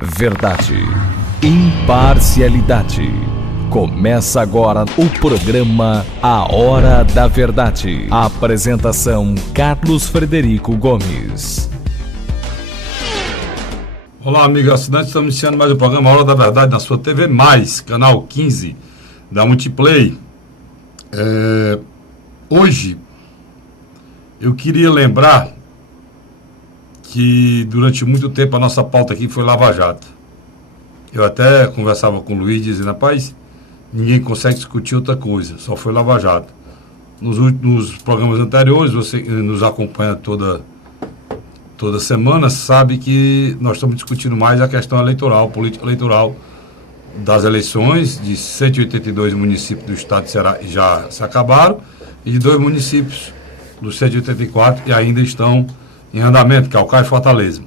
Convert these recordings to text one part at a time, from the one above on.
Verdade, imparcialidade. Começa agora o programa A Hora da Verdade. Apresentação: Carlos Frederico Gomes. Olá, amigos assinantes, estamos iniciando mais um programa A Hora da Verdade na sua TV+, canal 15 da Multiplay. Hoje eu queria lembrar que durante muito tempo a nossa pauta aqui foi Lava Jato. Eu até conversava com o Luiz dizendo: rapaz, ninguém consegue discutir outra coisa, só foi Lava Jato. Nos programas anteriores, você nos acompanha toda semana, sabe que nós estamos discutindo mais a questão eleitoral, política eleitoral das eleições de 182 municípios do estado de Ceará já se acabaram, e de 2 municípios dos 184 que ainda estão em andamento, que é Calcaia e Fortaleza.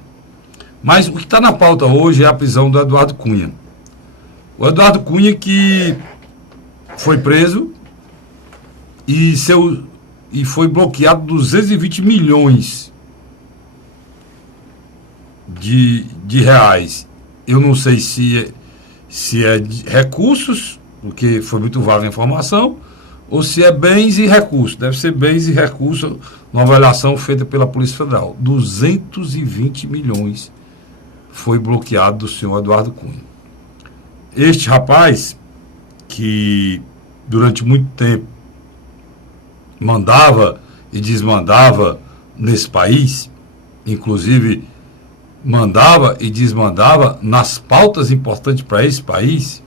Mas o que está na pauta hoje é a prisão do Eduardo Cunha. O Eduardo Cunha, que foi preso e foi bloqueado 220 milhões de reais. Eu não sei se é de recursos, porque foi muito vaga a informação, ou se é bens e recursos. Deve ser bens e recursos, numa avaliação feita pela Polícia Federal. 220 milhões foi bloqueado do senhor Eduardo Cunha. Este rapaz, que durante muito tempo mandava e desmandava nesse país, inclusive mandava e desmandava nas pautas importantes para esse país,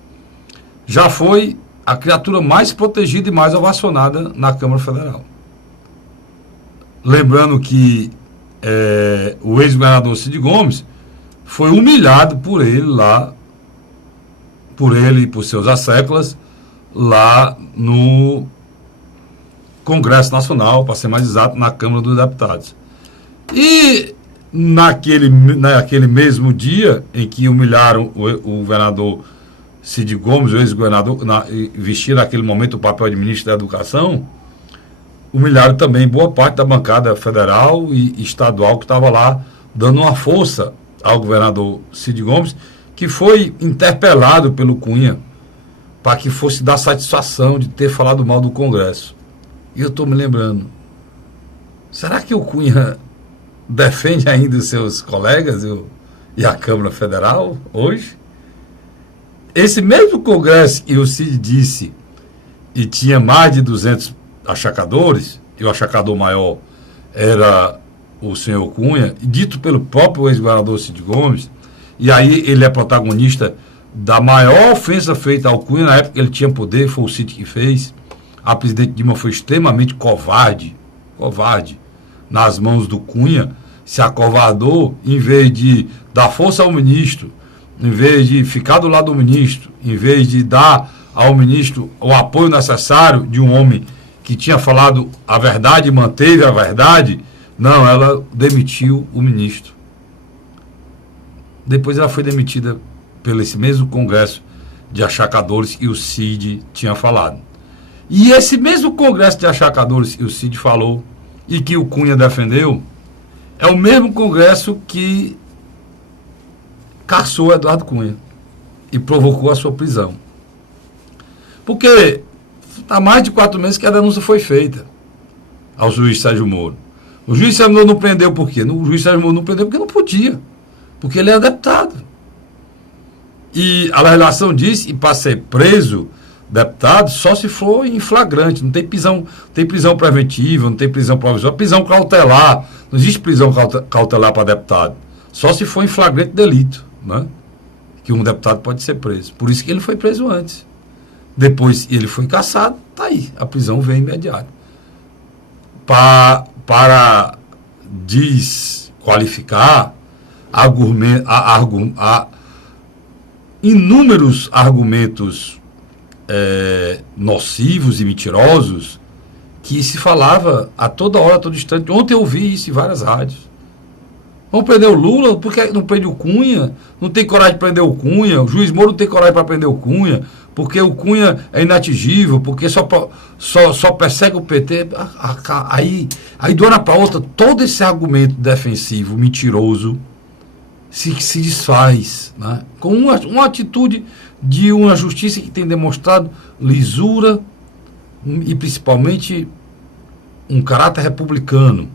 já foi a criatura mais protegida e mais ovacionada na Câmara Federal. Lembrando que o ex-governador Cid Gomes foi humilhado por ele e por seus asseclas, lá no Congresso Nacional, para ser mais exato, na Câmara dos Deputados. E naquele mesmo dia em que humilharam o governador Cid Gomes, o ex-governador, vestiram naquele momento o papel de ministro da Educação, humilharam também boa parte da bancada federal e estadual que estava lá dando uma força ao governador Cid Gomes, que foi interpelado pelo Cunha para que fosse dar satisfação de ter falado mal do Congresso. E eu estou me lembrando, será que o Cunha defende ainda os seus colegas e a Câmara Federal hoje? Esse mesmo Congresso que o Cid disse e tinha mais de 200 achacadores, e o achacador maior era o senhor Cunha, dito pelo próprio ex-governador Cid Gomes, e aí ele é protagonista da maior ofensa feita ao Cunha, na época que ele tinha poder, foi o Cid que fez. A presidente Dilma foi extremamente covarde, nas mãos do Cunha, se acovardou, em vez de dar força ao ministro, em vez de ficar do lado do ministro, em vez de dar ao ministro o apoio necessário de um homem que tinha falado a verdade e manteve a verdade, não, ela demitiu o ministro. Depois ela foi demitida pelo esse mesmo Congresso de achacadores que o Cid tinha falado. E esse mesmo Congresso de achacadores que o Cid falou e que o Cunha defendeu, é o mesmo Congresso que caçou Eduardo Cunha e provocou a sua prisão. Porque há mais de 4 meses que a denúncia foi feita ao juiz Sérgio Moro. O juiz Sérgio Moro não prendeu por quê? O juiz Sérgio Moro não prendeu porque não podia, porque ele é deputado. E a legislação diz, e para ser preso deputado, só se for em flagrante, não tem prisão preventiva, não tem prisão provisória, prisão cautelar, não existe prisão cautelar para deputado, só se for em flagrante delito, né? Que um deputado pode ser preso. Por isso que ele foi preso antes. Depois ele foi cassado, tá aí, a prisão vem imediata. Para desqualificar inúmeros argumentos nocivos e mentirosos que se falava a toda hora, a todo instante. Ontem eu ouvi isso em várias rádios. Vamos prender o Lula, por que não prende o Cunha? Não tem coragem de prender o Cunha, o juiz Moro não tem coragem para prender o Cunha, porque o Cunha é inatingível, porque só persegue o PT. Aí de uma hora para outra, todo esse argumento defensivo, mentiroso, se desfaz, né? Com uma atitude de uma justiça que tem demonstrado lisura e principalmente um caráter republicano,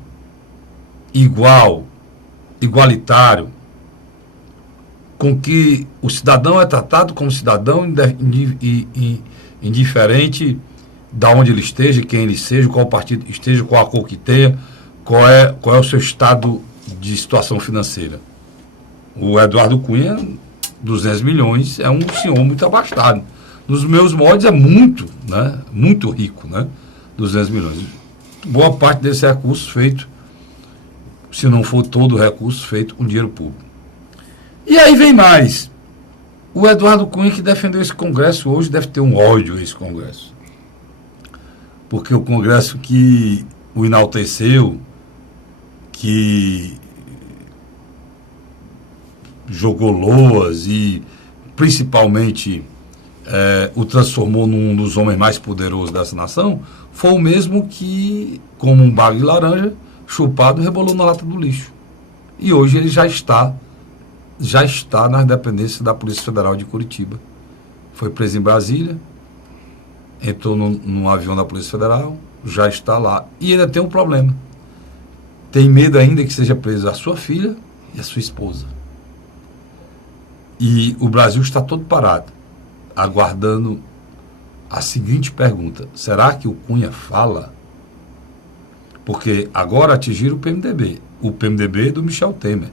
igualitário, com que o cidadão é tratado como cidadão indiferente de onde ele esteja, quem ele seja, qual partido esteja, qual a cor que tenha, qual é o seu estado de situação financeira. O Eduardo Cunha, 200 milhões, é um senhor muito abastado. Nos meus moldes é muito, né? Muito rico, né? 200 milhões. Boa parte desse recurso feito, se não for todo o recurso, feito com dinheiro público. E aí vem mais. O Eduardo Cunha, que defendeu esse Congresso hoje, deve ter um ódio a esse Congresso. Porque o Congresso que o enalteceu, que jogou loas e principalmente o transformou num dos homens mais poderosos dessa nação, foi o mesmo que, como um bago de laranja, chupado, rebolou na lata do lixo. E hoje ele já está nas dependências da Polícia Federal de Curitiba. Foi preso em Brasília, entrou num avião da Polícia Federal, já está lá. E ainda tem um problema. Tem medo ainda que seja preso a sua filha e a sua esposa. E o Brasil está todo parado, aguardando a seguinte pergunta: será que o Cunha fala? Porque agora atingiram o PMDB do Michel Temer,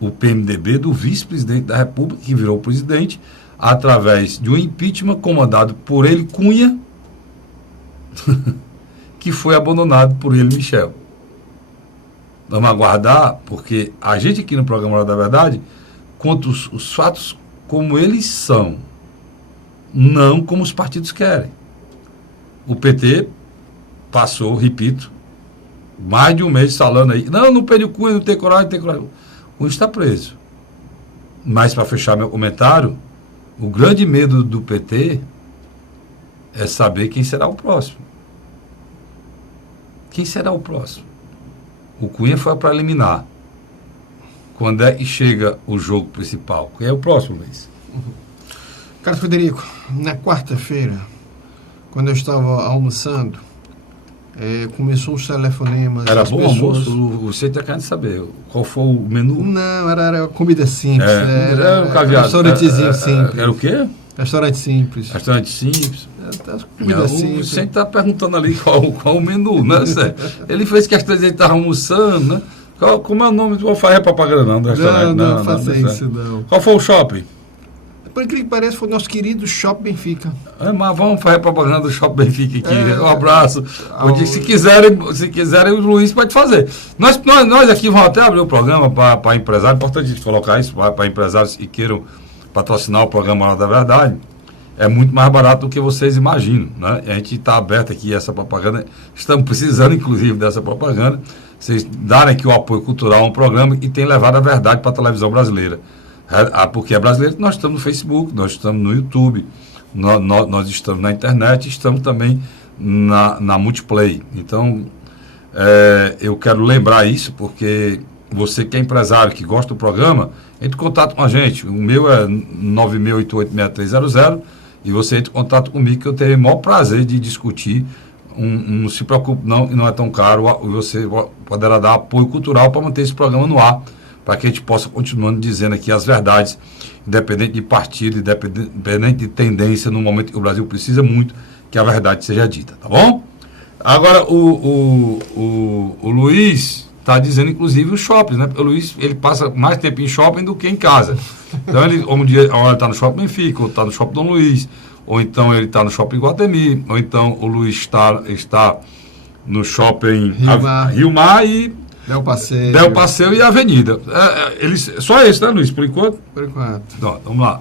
o PMDB do vice-presidente da República, que virou presidente, através de um impeachment comandado por ele, Cunha, que foi abandonado por ele, Michel. Vamos aguardar, porque a gente aqui no programa Hora da Verdade conta os fatos como eles são, não como os partidos querem. O PT passou, repito, mais de um mês falando aí, não perde o Cunha, não tem coragem, O Cunha está preso. Mas, para fechar meu comentário, o grande medo do PT é saber quem será o próximo. Quem será o próximo? O Cunha foi para eliminar. Quando é que chega o jogo principal? Quem é o próximo, Luiz? Carlos Frederico, na quarta-feira, quando eu estava almoçando, começou os telefonemas. Era bom almoço? Você está querendo saber qual foi o menu? Não, era comida simples. Era um caviar. Restaurantezinho simples. Era o quê? Restaurante simples. Restaurante simples. Comida simples. Você está perguntando ali qual o menu, né? Ele fez questão de ele estar almoçando, né? Como é o nome? Não vou fazer propaganda não do restaurante. Não faça isso, não. Qual foi o shopping? Por incrível que pareça, foi o nosso querido Shopping Benfica. Mas vamos fazer propaganda do Shopping Benfica aqui. Um abraço. Se quiserem, o Luiz pode fazer. Nós aqui vamos até abrir o programa para empresários. É importante colocar isso para empresários que queiram patrocinar o programa Hora da Verdade. É muito mais barato do que vocês imaginam, né? A gente está aberto aqui a essa propaganda. Estamos precisando, inclusive, dessa propaganda. Vocês darem aqui o apoio cultural a um programa e tem levado a verdade para a televisão brasileira. Porque é brasileiro, nós estamos no Facebook, nós estamos no YouTube, nós estamos na internet, estamos também na Multiplay. Então, eu quero lembrar isso, porque você que é empresário, que gosta do programa, entre em contato com a gente. O meu é 96886300 e você entre em contato comigo, que eu terei o maior prazer de discutir. Não se preocupe, não é tão caro, você poderá dar apoio cultural para manter esse programa no ar, para que a gente possa continuando dizendo aqui as verdades, independente de partido, independente de tendência, no momento que o Brasil precisa muito que a verdade seja dita, tá bom? Agora, o Luiz está dizendo, inclusive, os shoppings, né? Porque o Luiz, ele passa mais tempo em shopping do que em casa. Então, ele está no Shopping Benfica, ou está no Shopping Dom Luiz, ou então ele está no Shopping Guatemi, ou então o Luiz está no Shopping Rio Mar e Del Passeio e Avenida. Só esse, né, Luiz, por enquanto? Por enquanto. Então, vamos lá.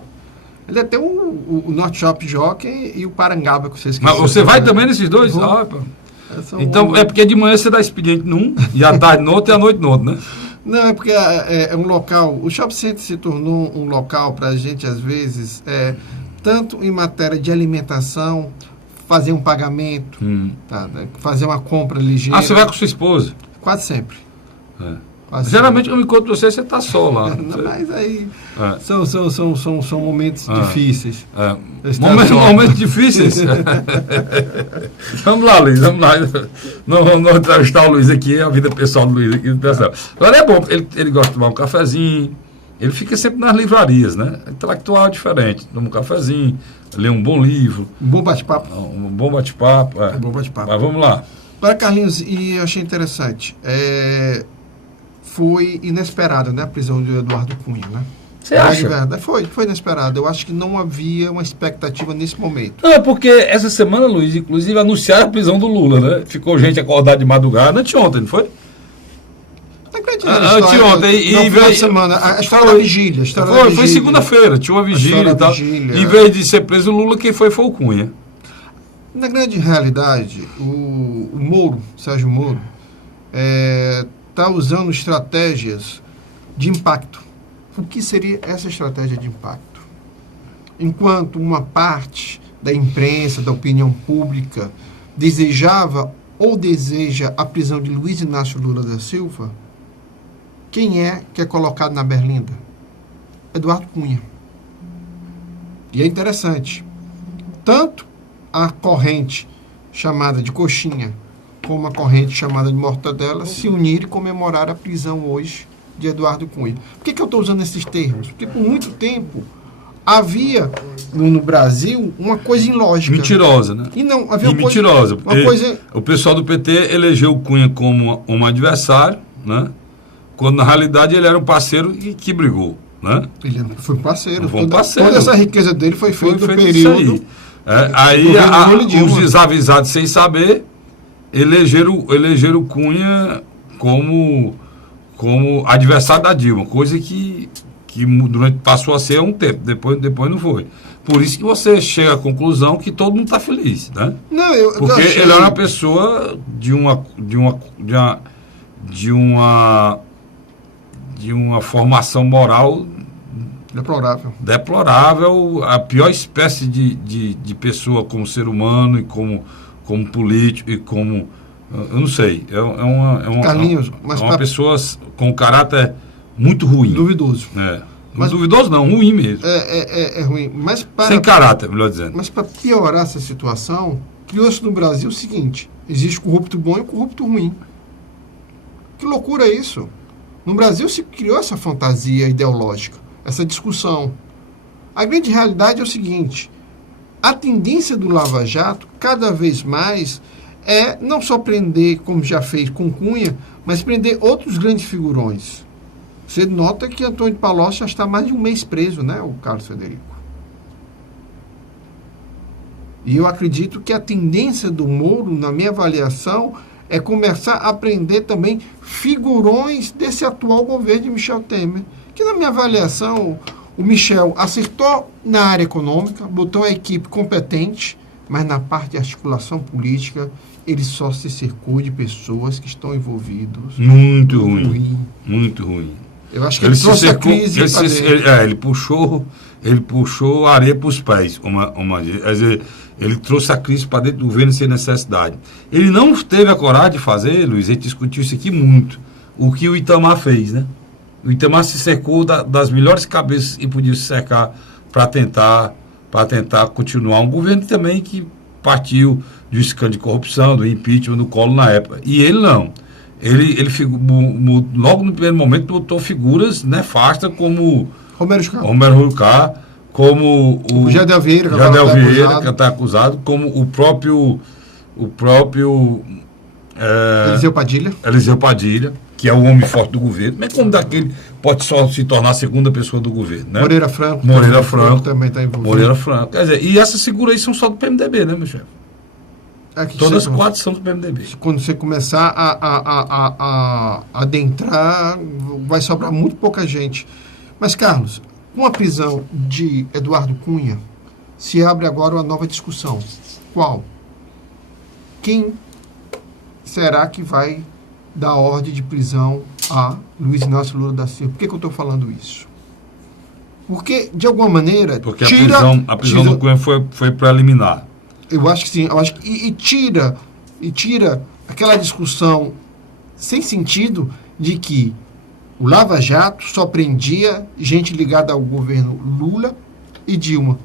Ele é até o Norte Shop Jockey e o Parangaba, que vocês quiserem. Mas você vai também nesses dois? Então, é porque de manhã você dá expediente num, e à tarde no outro e à noite no outro, né? Não, é porque é um local... O Shopping Center se tornou um local para a gente, às vezes, tanto em matéria de alimentação, fazer um pagamento, fazer uma compra ligeira. Você vai com sua esposa? Quase sempre. Geralmente eu me encontro você está só lá. Não, mas aí são momentos difíceis. Momentos difíceis. Vamos lá, Luiz, vamos lá. Não vamos entrevistar o Luiz aqui, a vida pessoal do Luiz aqui. Agora é bom, ele gosta de tomar um cafezinho, ele fica sempre nas livrarias, né? Intelectual é diferente, toma um cafezinho, lê um bom livro. Um bom bate-papo. Um bom bate-papo. Um bom bate-papo. Mas vamos lá. Agora, Carlinhos, e eu achei interessante, foi inesperado, né, a prisão de Eduardo Cunha, né? Você acha? Verdade, foi inesperado. Eu acho que não havia uma expectativa nesse momento. Não, é porque essa semana, Luiz, inclusive, anunciaram a prisão do Lula, né? Ficou gente acordada de madrugada, anteontem, não foi? Anteontem, e veio semana, a história da vigília. Foi segunda-feira, tinha uma vigília e tal. Em vez de ser preso o Lula, quem foi o Cunha. Na grande realidade, o Moro, Sérgio Moro, está usando estratégias de impacto. O que seria essa estratégia de impacto? Enquanto uma parte da imprensa, da opinião pública, desejava ou deseja a prisão de Luiz Inácio Lula da Silva, quem é que é colocado na berlinda? Eduardo Cunha. E é interessante. Tanto a corrente chamada de coxinha como a corrente chamada de mortadela se unir e comemorar a prisão hoje de Eduardo Cunha. Por que eu estou usando esses termos? Porque por muito tempo havia no Brasil uma coisa ilógica. Mentirosa, né? E não, havia mentirosa. O pessoal do PT elegeu o Cunha como um adversário, né? Quando na realidade ele era um parceiro que brigou, né? Ele foi um parceiro. Toda essa riqueza dele foi feita no período. Aí os desavisados, sem saber, elegeram o Cunha como adversário da Dilma, coisa que passou a ser há um tempo, depois não foi. Por isso que você chega à conclusão que todo mundo está feliz, né? Porque ele é uma pessoa de uma formação moral deplorável, a pior espécie de pessoa como ser humano e como político e como, eu não sei, Carlinhos, uma pessoa com caráter muito ruim. Duvidoso. Duvidoso não, ruim mesmo. É ruim. Sem caráter, melhor dizendo. Mas para piorar essa situação, criou-se no Brasil o seguinte: existe corrupto bom e corrupto ruim. Que loucura é isso? No Brasil se criou essa fantasia ideológica, essa discussão. A grande realidade é o seguinte: a tendência do Lava Jato, cada vez mais, é não só prender, como já fez com Cunha, mas prender outros grandes figurões. Você nota que Antônio Palocci já está mais de um mês preso, né, o Carlos Frederico? E eu acredito que a tendência do Moro, na minha avaliação, é começar a prender também figurões desse atual governo de Michel Temer. Que, na minha avaliação, o Michel acertou na área econômica, botou a equipe competente, mas na parte de articulação política, ele só se cercou de pessoas que estão envolvidas. Muito ruim. Eu acho que ele trouxe a crise. Ele puxou a areia para os pés. Quer dizer, ele trouxe a crise para dentro do governo sem necessidade. Ele não teve a coragem de fazer, Luiz, a gente discutiu isso aqui muito, o que o Itamar fez, né? O Itamar se cercou das melhores cabeças e podia se cercar para tentar continuar um governo também que partiu do escândalo de corrupção, do impeachment, do Collor na época. E ele não. Ele logo no primeiro momento botou figuras nefastas como Romero Jucá, como o Jardel Vieira, que está acusado, como o próprio Eliseu Padilha, que é o homem forte do governo, mas como daquele pode só se tornar a segunda pessoa do governo, né? Moreira Franco também está envolvido. Moreira Franco. Quer dizer, e essas figuras aí são só do PMDB, né, meu chefe? Todas as quatro são do PMDB. Quando você começar a adentrar, vai sobrar muito pouca gente. Mas, Carlos, com a prisão de Eduardo Cunha, se abre agora uma nova discussão. Qual? Quem será que vai dar ordem de prisão a Luiz Inácio Lula da Silva? Por que eu estou falando isso? Porque, de alguma maneira... Porque a prisão do Cunha foi preliminar. Eu acho que sim. E tira aquela discussão sem sentido de que O Lava Jato só prendia gente ligada ao governo Lula e Dilma.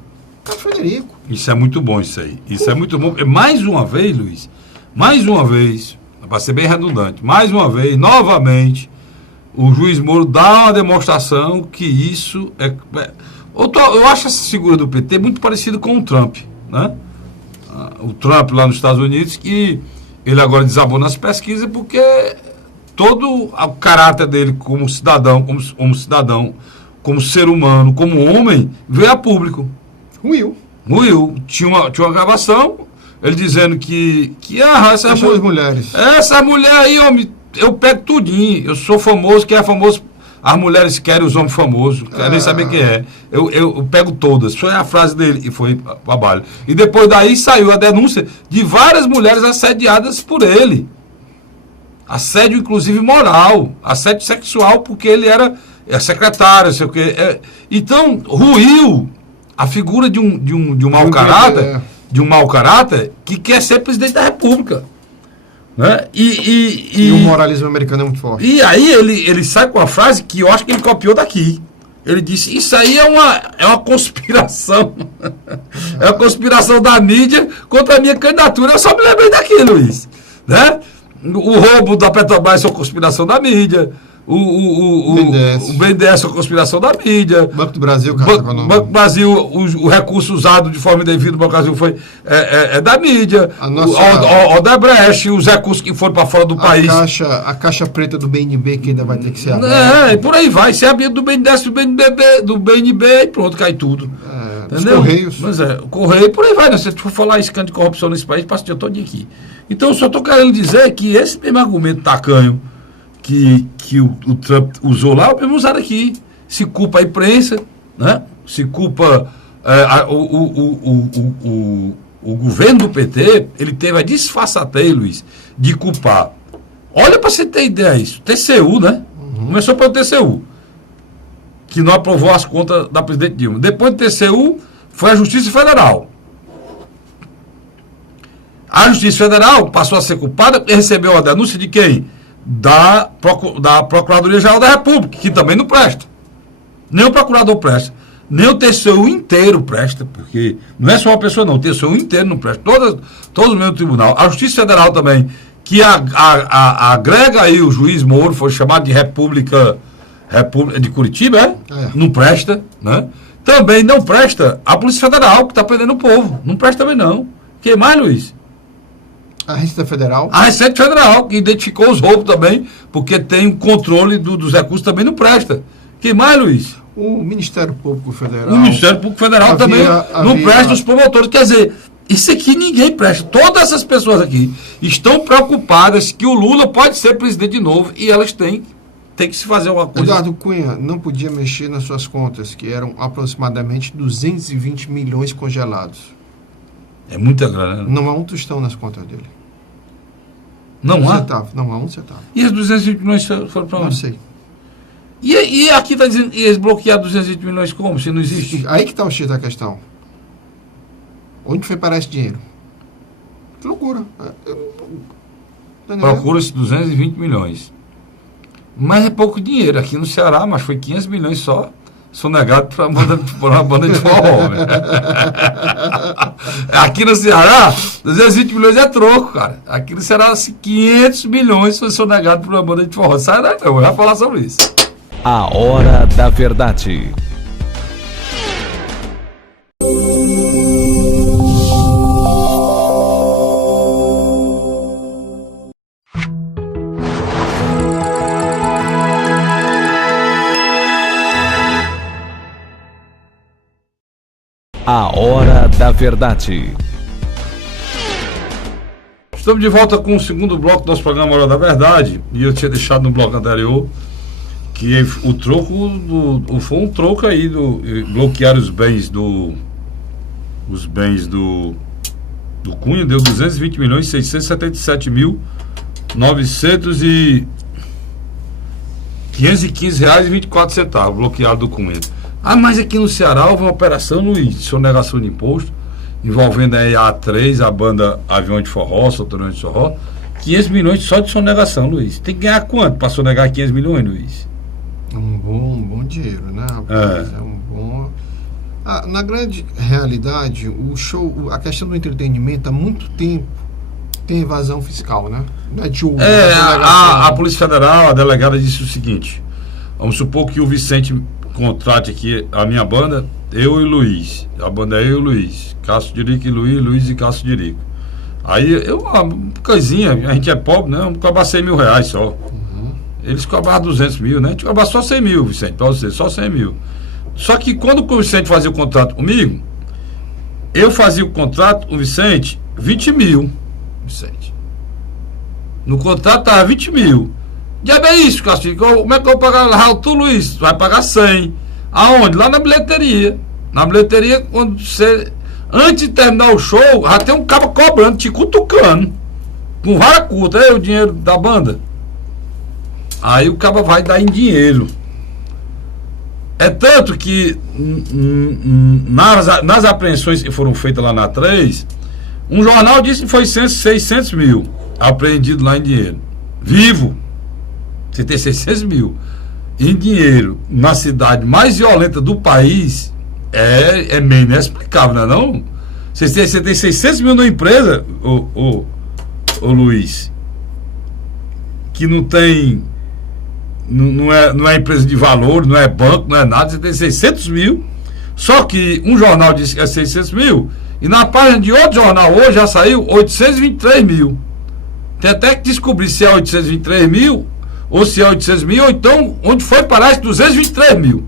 Carlos Frederico. Isso é muito bom, isso aí. Isso é muito bom. Mais uma vez, Luiz, para ser bem redundante, mais uma vez, novamente, o juiz Moro dá uma demonstração que isso é... Eu acho essa figura do PT muito parecida com o Trump, né? O Trump lá nos Estados Unidos, que ele agora desabou nas pesquisas porque todo o caráter dele como cidadão, como ser humano, como homem, veio a público. Ruiu. Tinha uma gravação, ele dizendo que essa mulher aí, homem, eu pego tudinho, eu sou famoso, quem é famoso, as mulheres querem os homens famosos, querem nem saber quem é. Eu pego todas. Foi a frase dele e foi para trabalho. E depois daí saiu a denúncia de várias mulheres assediadas por ele. Assédio, inclusive, moral. Assédio sexual, porque ele era secretário, sei o quê. Então, ruiu a figura de um mau caráter, que quer ser presidente da República. Né? E o moralismo americano é muito forte. E aí ele sai com uma frase que eu acho que ele copiou daqui. Ele disse, isso aí é uma conspiração. É uma conspiração da mídia contra a minha candidatura. Eu só me lembrei daqui, Luiz. Né? O roubo da Petrobras é uma conspiração da mídia. O BNDES é uma conspiração da mídia. Banco do Brasil, Banco do Brasil, o recurso usado de forma indevida do Banco do Brasil é da mídia. O Odebrecht, os recursos que foram para fora do país. A caixa preta do BNB que ainda vai ter que ser aberta. E por aí vai. Se abrir do BNDES, do BNB e pronto, cai tudo. Entendeu? Os Correios. Mas o Correio, por aí vai. Né? Se tu for falar escândalo de corrupção nesse país, passa o dia todo aqui. Então, eu só estou querendo dizer que esse mesmo argumento tacanho que o Trump usou lá, o mesmo usado aqui. Se culpa a imprensa, né? Se culpa o governo do PT, ele teve a disfarçatez, Luiz, de culpar. Olha para você ter ideia isso. TCU, né? Começou pelo TCU, que não aprovou as contas da presidente Dilma. Depois do TCU, foi a Justiça Federal. A Justiça Federal passou a ser culpada e recebeu a denúncia de quem? Da Procuradoria-Geral da República, que também não presta. Nem o procurador presta. Nem o TCU inteiro presta, porque não é só uma pessoa não, o TCU inteiro não presta. Todos os membros do tribunal. A Justiça Federal também, que agrega aí o juiz Moro, foi chamado de República de Curitiba, não presta, né? Também não presta a Polícia Federal, que está prendendo o povo. Não presta também não. Quem mais, Luiz? A Receita Federal. A Receita Federal, que identificou os roubos também, porque tem o controle dos recursos, também não presta. Quem mais, Luiz? O Ministério Público Federal. O Ministério Público Federal também não presta os promotores. Quer dizer, isso aqui ninguém presta. Todas essas pessoas aqui estão preocupadas que o Lula pode ser presidente de novo e elas têm que se fazer alguma coisa. Eduardo Cunha não podia mexer nas suas contas, que eram aproximadamente 220 milhões congelados. É muita grana. Não há um tostão nas contas dele. Não há? Não há um centavo. E os 220 milhões foram para onde? Não sei. E aqui está dizendo, e eles bloquearam 220 milhões como? Se não existe? Aí que está o X da questão. Onde foi parar esse dinheiro? Que loucura. Procura esses 220 milhões. Mas é pouco dinheiro. Aqui no Ceará, mas foi 500 milhões só. Sonegado para uma banda de forró. Aqui no Ceará, 220 milhões é troco, cara. Aqui no Ceará, 500 milhões foi sonegado para uma banda de forró. Sai daí, eu vou já falar sobre isso. A Hora da Verdade. A Hora da Verdade. Estamos de volta com o segundo bloco do nosso programa Hora da Verdade. E eu tinha deixado no bloco anterior que o troco foi um troco aí do bloquear os bens do Cunha, deu 220 milhões 677 mil 515 reais e 24 centavos bloqueado do Cunha. Mas aqui no Ceará houve uma operação de sonegação de imposto, envolvendo aí a A3, a banda Avião de Forró, Solteirão de Forró, 500 milhões só de sonegação, Luiz. Tem que ganhar quanto para sonegar 500 milhões, Luiz? Um bom dinheiro, né, rapaz? É um bom... na grande realidade, o show, a questão do entretenimento, há muito tempo tem evasão fiscal, né? Não é de ouro. A Polícia Federal, a delegada disse o seguinte: vamos supor que o Vicente contrate aqui a minha banda, eu e Luiz. A banda é eu e Luiz. Cássio Dirico e Luiz, Luiz e Cássio Dirico. Aí uma coisinha, a gente é pobre, né? Vamos cobrar 100 mil reais só. Eles cobravam 200 mil, né? A gente cobrava só 100 mil, Vicente, pra você, só 100 mil. Só que quando o Vicente fazia o contrato comigo, eu fazia o contrato com o Vicente, 20 mil, Vicente. No contrato estava 20 mil. Diabo é isso, Cássio? Como é que eu vou pagar lá? Tu, Luiz, vai pagar 100. Aonde? Lá na bilheteria. Na bilheteria, quando você... Antes de terminar o show, já tem um cabo cobrando, te cutucando. Com vara curta, aí o dinheiro da banda. Aí o cabo vai dar em dinheiro. É tanto que nas apreensões que foram feitas lá na 3, um jornal disse que foi 600 mil apreendido lá em dinheiro. Vivo. Você tem 600 mil em dinheiro na cidade mais violenta do país, é meio inexplicável, não é não? Você tem 600 mil na empresa, ô Luiz, que não tem... Não é empresa de valor, não é banco, não é nada. Você tem 600 mil. Só que um jornal disse que é 600 mil. E na página de outro jornal hoje já saiu 823 mil. Tem até que descobrir se é 823 mil ou se é 800 mil. Ou então onde foi parar esse 223 mil.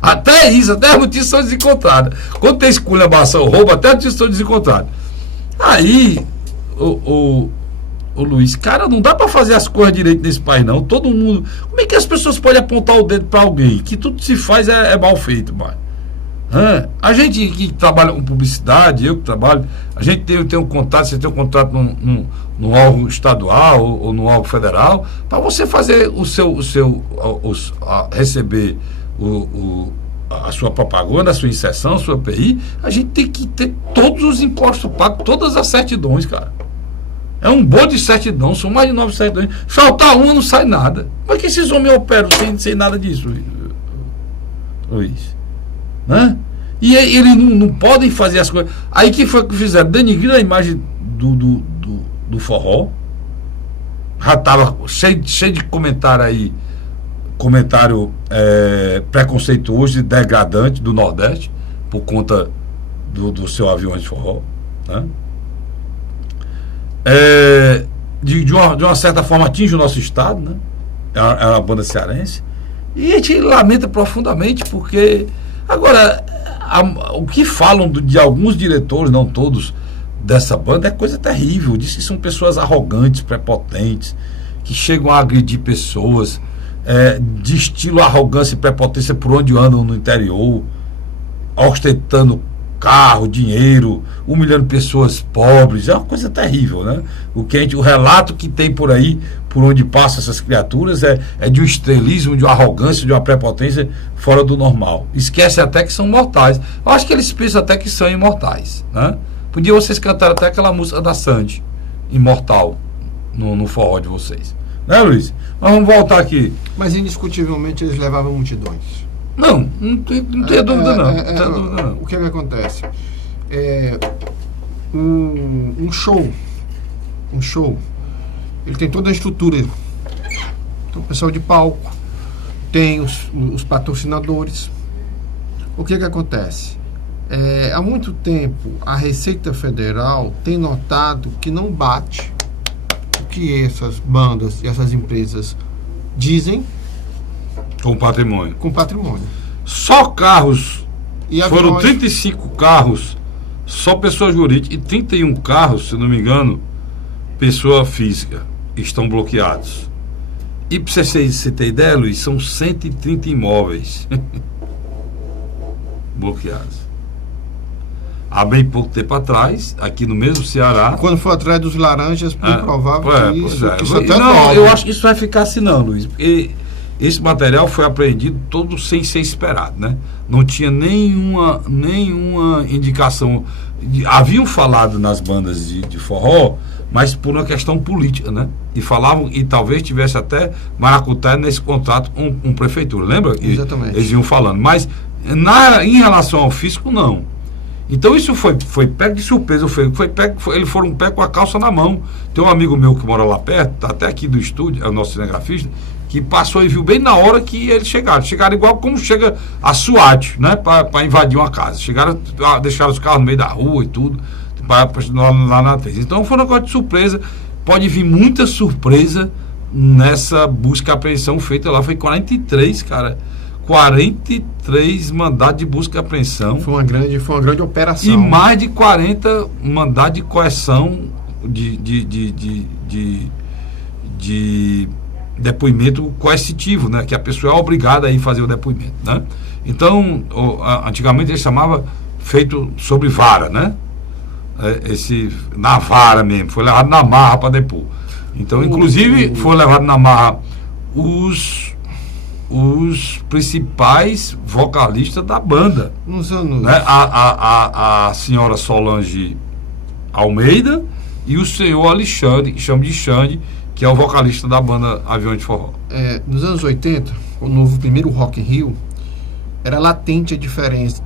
Até isso, até as notícias são desencontradas. Quando tem esculhambação, roubo, até as notícias são desencontradas. Aí o Luiz, cara, não dá pra fazer as coisas direito nesse país, não. Todo mundo... Como é que as pessoas podem apontar o dedo pra alguém? Que tudo se faz é mal feito, mano. A gente que trabalha com publicidade, eu que trabalho, a gente tem um contrato, você tem um contrato num órgão estadual ou num órgão federal, para você fazer receber a sua propaganda, a sua inserção, a sua PI, a gente tem que ter todos os impostos pagos, todas as certidões, cara. É um bolo de certidão, são mais de 9 certidões. Faltar uma, não sai nada. Como é que esses homens operam sem nada disso, Luiz? Né? E eles não podem fazer as coisas. Aí que foi que fizeram? Denigrir a imagem do forró. Já estava cheio de comentário aí. Comentário preconceituoso e degradante do Nordeste, por conta do seu avião de forró. Né? De uma certa forma atinge o nosso estado, né? É uma banda cearense, e a gente lamenta profundamente, porque agora o que falam de alguns diretores, não todos, dessa banda é coisa terrível. Diz que são pessoas arrogantes, prepotentes, que chegam a agredir pessoas de estilo arrogância e prepotência por onde andam no interior, ostentando carro, dinheiro, humilhando pessoas pobres. É uma coisa terrível, né? O relato que tem por aí, por onde passam essas criaturas, é de um estrelismo, de uma arrogância, de uma prepotência fora do normal. Esquece até que são mortais. Eu acho que eles pensam até que são imortais, né? Podia vocês cantarem até aquela música da Sandy, Imortal, no forró de vocês, né, Luiz? Mas vamos voltar aqui. Mas indiscutivelmente eles levavam multidões. Não tenho dúvida não. O que acontece? Um show, ele tem toda a estrutura. Então, o pessoal de palco, tem os patrocinadores. O que acontece? Há muito tempo a Receita Federal tem notado que não bate o que essas bandas e essas empresas dizem com patrimônio. Só carros, foram 35 carros, só pessoa jurídica, e 31 carros, se não me engano, pessoa física, estão bloqueados. E para você ter ideia, Luiz, são 130 imóveis bloqueados. Há bem pouco tempo atrás, aqui no mesmo Ceará... Quando for atrás dos laranjas, provável que isso até não, eu acho que isso vai ficar assim não, Luiz, porque esse material foi apreendido todo sem ser esperado, né? Não tinha nenhuma indicação. Haviam falado nas bandas de forró mas por uma questão política, né? E falavam, e talvez tivesse até maracutaia nesse contrato com prefeitura, lembra? Exatamente. Eles iam falando, mas em relação ao fisco, não. Então isso foi pego de surpresa, eles foram pego com a calça na mão. Tem um amigo meu que mora lá perto, tá até aqui do estúdio, é o nosso cinegrafista, que passou e viu bem na hora que eles chegaram igual como chega a SWAT, né, para invadir uma casa, deixaram os carros no meio da rua e tudo, lá na frente. Então foi um negócio de surpresa, pode vir muita surpresa nessa busca e apreensão feita lá, foi 43, cara, 43 mandados de busca e apreensão. Foi uma grande operação. E mais de 40 mandados de coerção de depoimento coercitivo, né? Que a pessoa é obrigada a ir fazer o depoimento, né? Então, antigamente eles chamavam feito sobre vara, né? Na vara mesmo, foi levado na marra para depor. Então, inclusive, foi levado na marra os principais vocalistas da banda. Nos anos... Né? A senhora Solange Almeida e o senhor Alexandre, que chama de Xande, que é o vocalista da banda Aviões de Forró. Nos anos 80, no primeiro Rock in Rio, era latente a diferença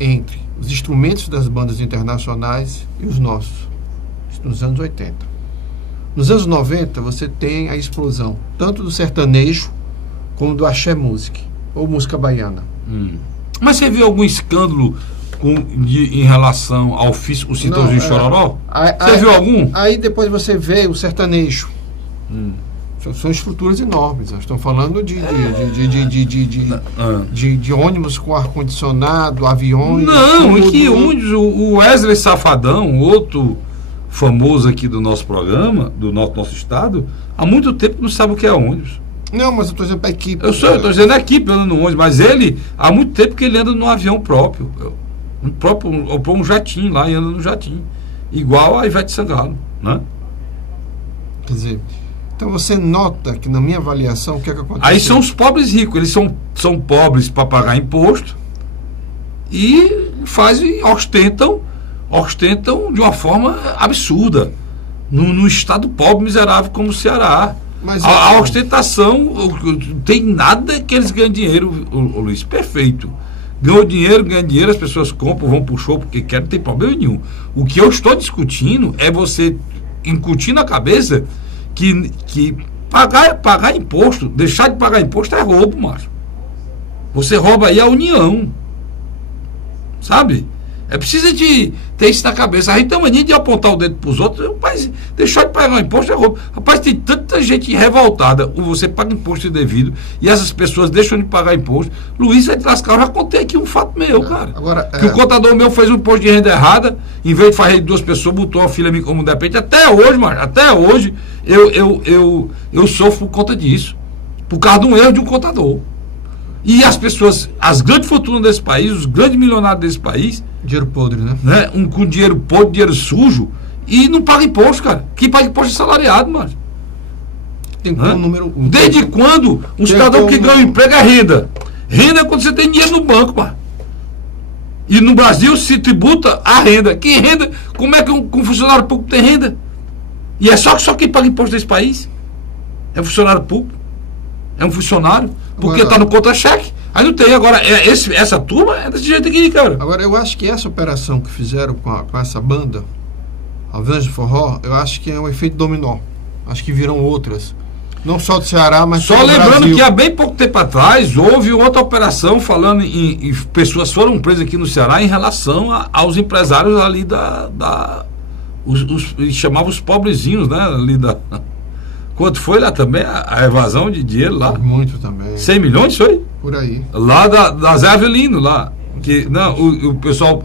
entre os instrumentos das bandas internacionais e os nossos. Nos anos 80. Nos anos 90, você tem a explosão tanto do sertanejo como do axé music, ou música baiana. Mas você viu algum escândalo em relação ao fisco, o Citãozinho Chororó? Você viu algum? Aí depois você vê o sertanejo. São estruturas enormes. Nós estamos falando de ônibus com ar-condicionado, aviões... Não, é que ônibus, o Wesley Safadão, outro famoso aqui do nosso programa, do nosso estado, há muito tempo não sabe o que é ônibus. Não, mas eu estou dizendo para a equipe. Eu estou dizendo a equipe andando no ônibus, mas ele, há muito tempo que ele anda num avião próprio. Um jatinho lá e anda no jatinho. Igual a Ivete Sangalo, né? Quer dizer, então você nota que na minha avaliação, o que é que aconteceu? Aí são os pobres ricos, eles são pobres para pagar imposto e ostentam de uma forma absurda. No estado pobre, miserável como o Ceará. Mas a ostentação tem nada que eles ganhem dinheiro, o Luiz, perfeito. Ganha dinheiro, as pessoas compram, vão pro show porque querem, não tem problema nenhum. O que eu estou discutindo é você incutir na cabeça que pagar imposto, deixar de pagar imposto é roubo, macho. Você rouba aí a União, sabe? É preciso de ter isso na cabeça. A gente tem mania de apontar o dedo para os outros. Rapaz, deixar de pagar o imposto é roubo. Rapaz, tem tanta gente revoltada. Você paga imposto indevido e essas pessoas deixam de pagar imposto. Luiz vai te lascar. Eu já contei aqui um fato meu, cara. Agora, que o contador meu fez um imposto de renda errada. Em vez de fazer duas pessoas, botou a filha como depende. Até hoje, eu sofro por conta disso. Por causa de um erro de um contador. E as pessoas, as grandes fortunas desse país, os grandes milionários desse país, dinheiro podre, né? Com dinheiro podre, dinheiro sujo, e não paga imposto, cara. Quem paga imposto é salariado, mano. Tem um número. Desde quando um cidadão que ganha um emprego é renda? Renda é quando você tem dinheiro no banco, mano. E no Brasil se tributa a renda. Que renda? Como é que um funcionário público tem renda? E é só quem paga imposto desse país? É funcionário público? É um funcionário? Porque está no contra-cheque. Aí não tem. Agora, essa turma é desse jeito aqui, cara. Agora, eu acho que essa operação que fizeram com essa banda, Aviões de Forró, eu acho que é um efeito dominó. Acho que virão outras. Não só do Ceará, mas só lembrando que há bem pouco tempo atrás houve outra operação falando em pessoas foram presas aqui no Ceará em relação aos empresários ali chamavam os pobrezinhos, né? Ali Quanto foi lá também a evasão de dinheiro lá? Muito também. 100 milhões foi? Por aí. Lá da Zé Avelino, lá. Que, não, o pessoal,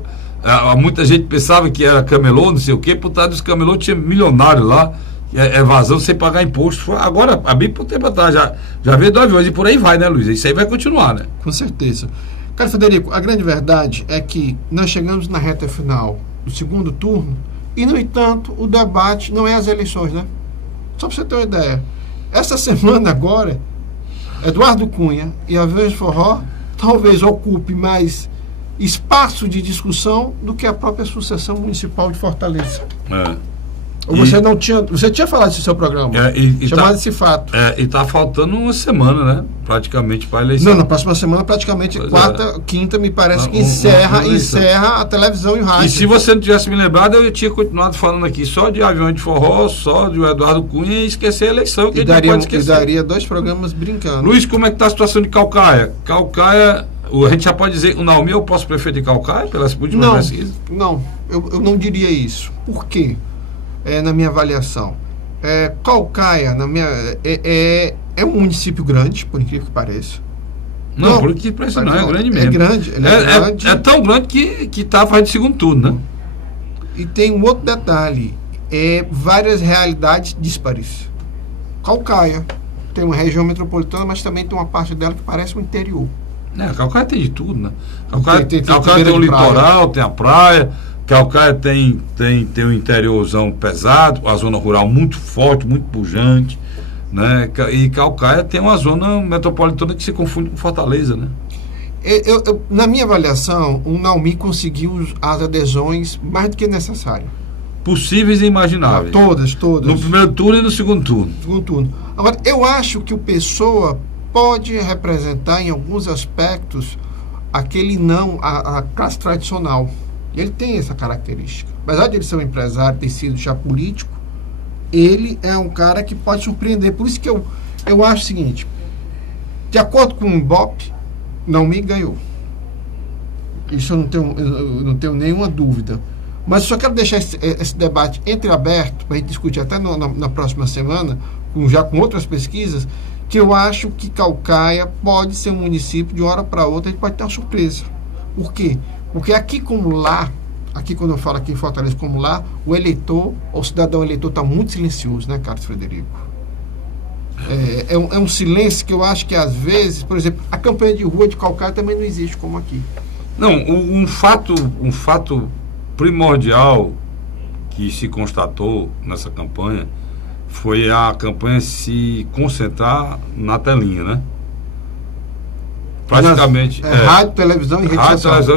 muita gente pensava que era camelô, não sei o quê, por trás dos camelô tinha milionário lá, evasão sem pagar imposto. Agora, há bem por tempo atrás, já veio do aviões e por aí vai, né, Luiz? Isso aí vai continuar, né? Com certeza. Cara, Frederico, a grande verdade é que nós chegamos na reta final do segundo turno e, no entanto, o debate não é as eleições, né? Só para você ter uma ideia. Essa semana agora, Eduardo Cunha e Aviões de Forró talvez ocupe mais espaço de discussão do que a própria sucessão municipal de Fortaleza. Ou você não tinha... Você tinha falado isso no seu programa. Chamado esse fato. E está faltando uma semana, né? Praticamente para a eleição. Não, na próxima semana, praticamente quarta, quinta, me parece que encerra a televisão e o rádio. E se você não tivesse me lembrado, eu tinha continuado falando aqui só de Aviões de Forró, só de Eduardo Cunha e esquecer a eleição, que a gente não pode esquecer. E daria 2 programas brincando. Luiz, como é que está a situação de Caucaia? Caucaia, a gente já pode dizer, o Naumi é o prefeito de Caucaia, pelas últimas pesquisas? Não, eu não diria isso. Por quê? Na minha avaliação. Caucaia, é um município grande, por incrível que pareça. Não, por que parece não, é grande mesmo. Grande. É tão grande que está fazendo segundo turno, né? E tem um outro detalhe, várias realidades díspares. Caucaia tem uma região metropolitana, mas também tem uma parte dela que parece um interior. Caucaia tem de tudo, né? Caucaia tem o litoral, tem a praia. Caucaia tem um interiorzão pesado, a zona rural muito forte, muito pujante, né? E Caucaia tem uma zona metropolitana que se confunde com Fortaleza, né? Na minha avaliação, o Naumi conseguiu as adesões mais do que necessário. Possíveis e imagináveis. Todas. No primeiro turno e no segundo turno. Agora, eu acho que o Pessoa pode representar em alguns aspectos aquele não, a classe tradicional. Ele tem essa característica. Apesar de ele ser um empresário, ter sido já político, ele é um cara que pode surpreender. Por isso que eu acho o seguinte, de acordo com o Ibope, Naumi ganhou. Isso eu não tenho nenhuma dúvida. Mas só quero deixar esse debate entreaberto, para a gente discutir até na próxima semana, já com outras pesquisas, que eu acho que Caucaia pode ser um município, de uma hora para outra, a gente pode ter uma surpresa. Por quê? Porque aqui como lá, aqui quando eu falo aqui em Fortaleza como lá, o eleitor, o cidadão eleitor está muito silencioso, né, Carlos Frederico? É um silêncio que eu acho que às vezes, por exemplo, a campanha de rua de Caucaia também não existe como aqui. Não, um fato primordial que se constatou nessa campanha foi a campanha se concentrar na telinha, né? Praticamente. Rádio, televisão e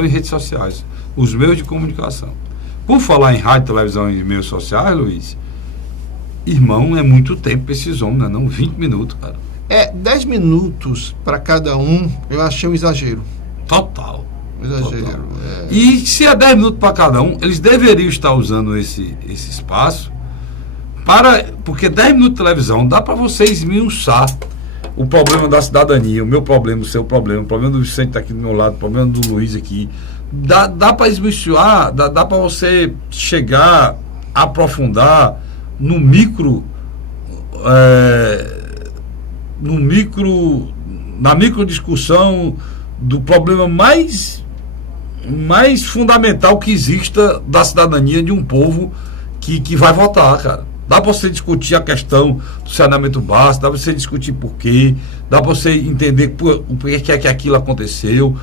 redes sociais. Os meios de comunicação. Por falar em rádio, televisão e meios sociais, Luiz, irmão, é muito tempo para esses homens, não? 20 minutos, cara. 10 minutos para cada um, eu achei um exagero. Total. Exagero. E se é 10 minutos para cada um, eles deveriam estar usando esse espaço porque 10 minutos de televisão dá para você esmiuçar o problema da cidadania, o meu problema, o seu problema, o problema do Vicente está aqui do meu lado, o problema do Luiz aqui. Dá para esmiuçar, dá para você chegar, aprofundar na micro discussão do problema mais fundamental que exista da cidadania de um povo que vai votar, cara. Dá para você discutir a questão do saneamento básico, dá para você discutir por quê, dá para você entender por que é que aquilo aconteceu,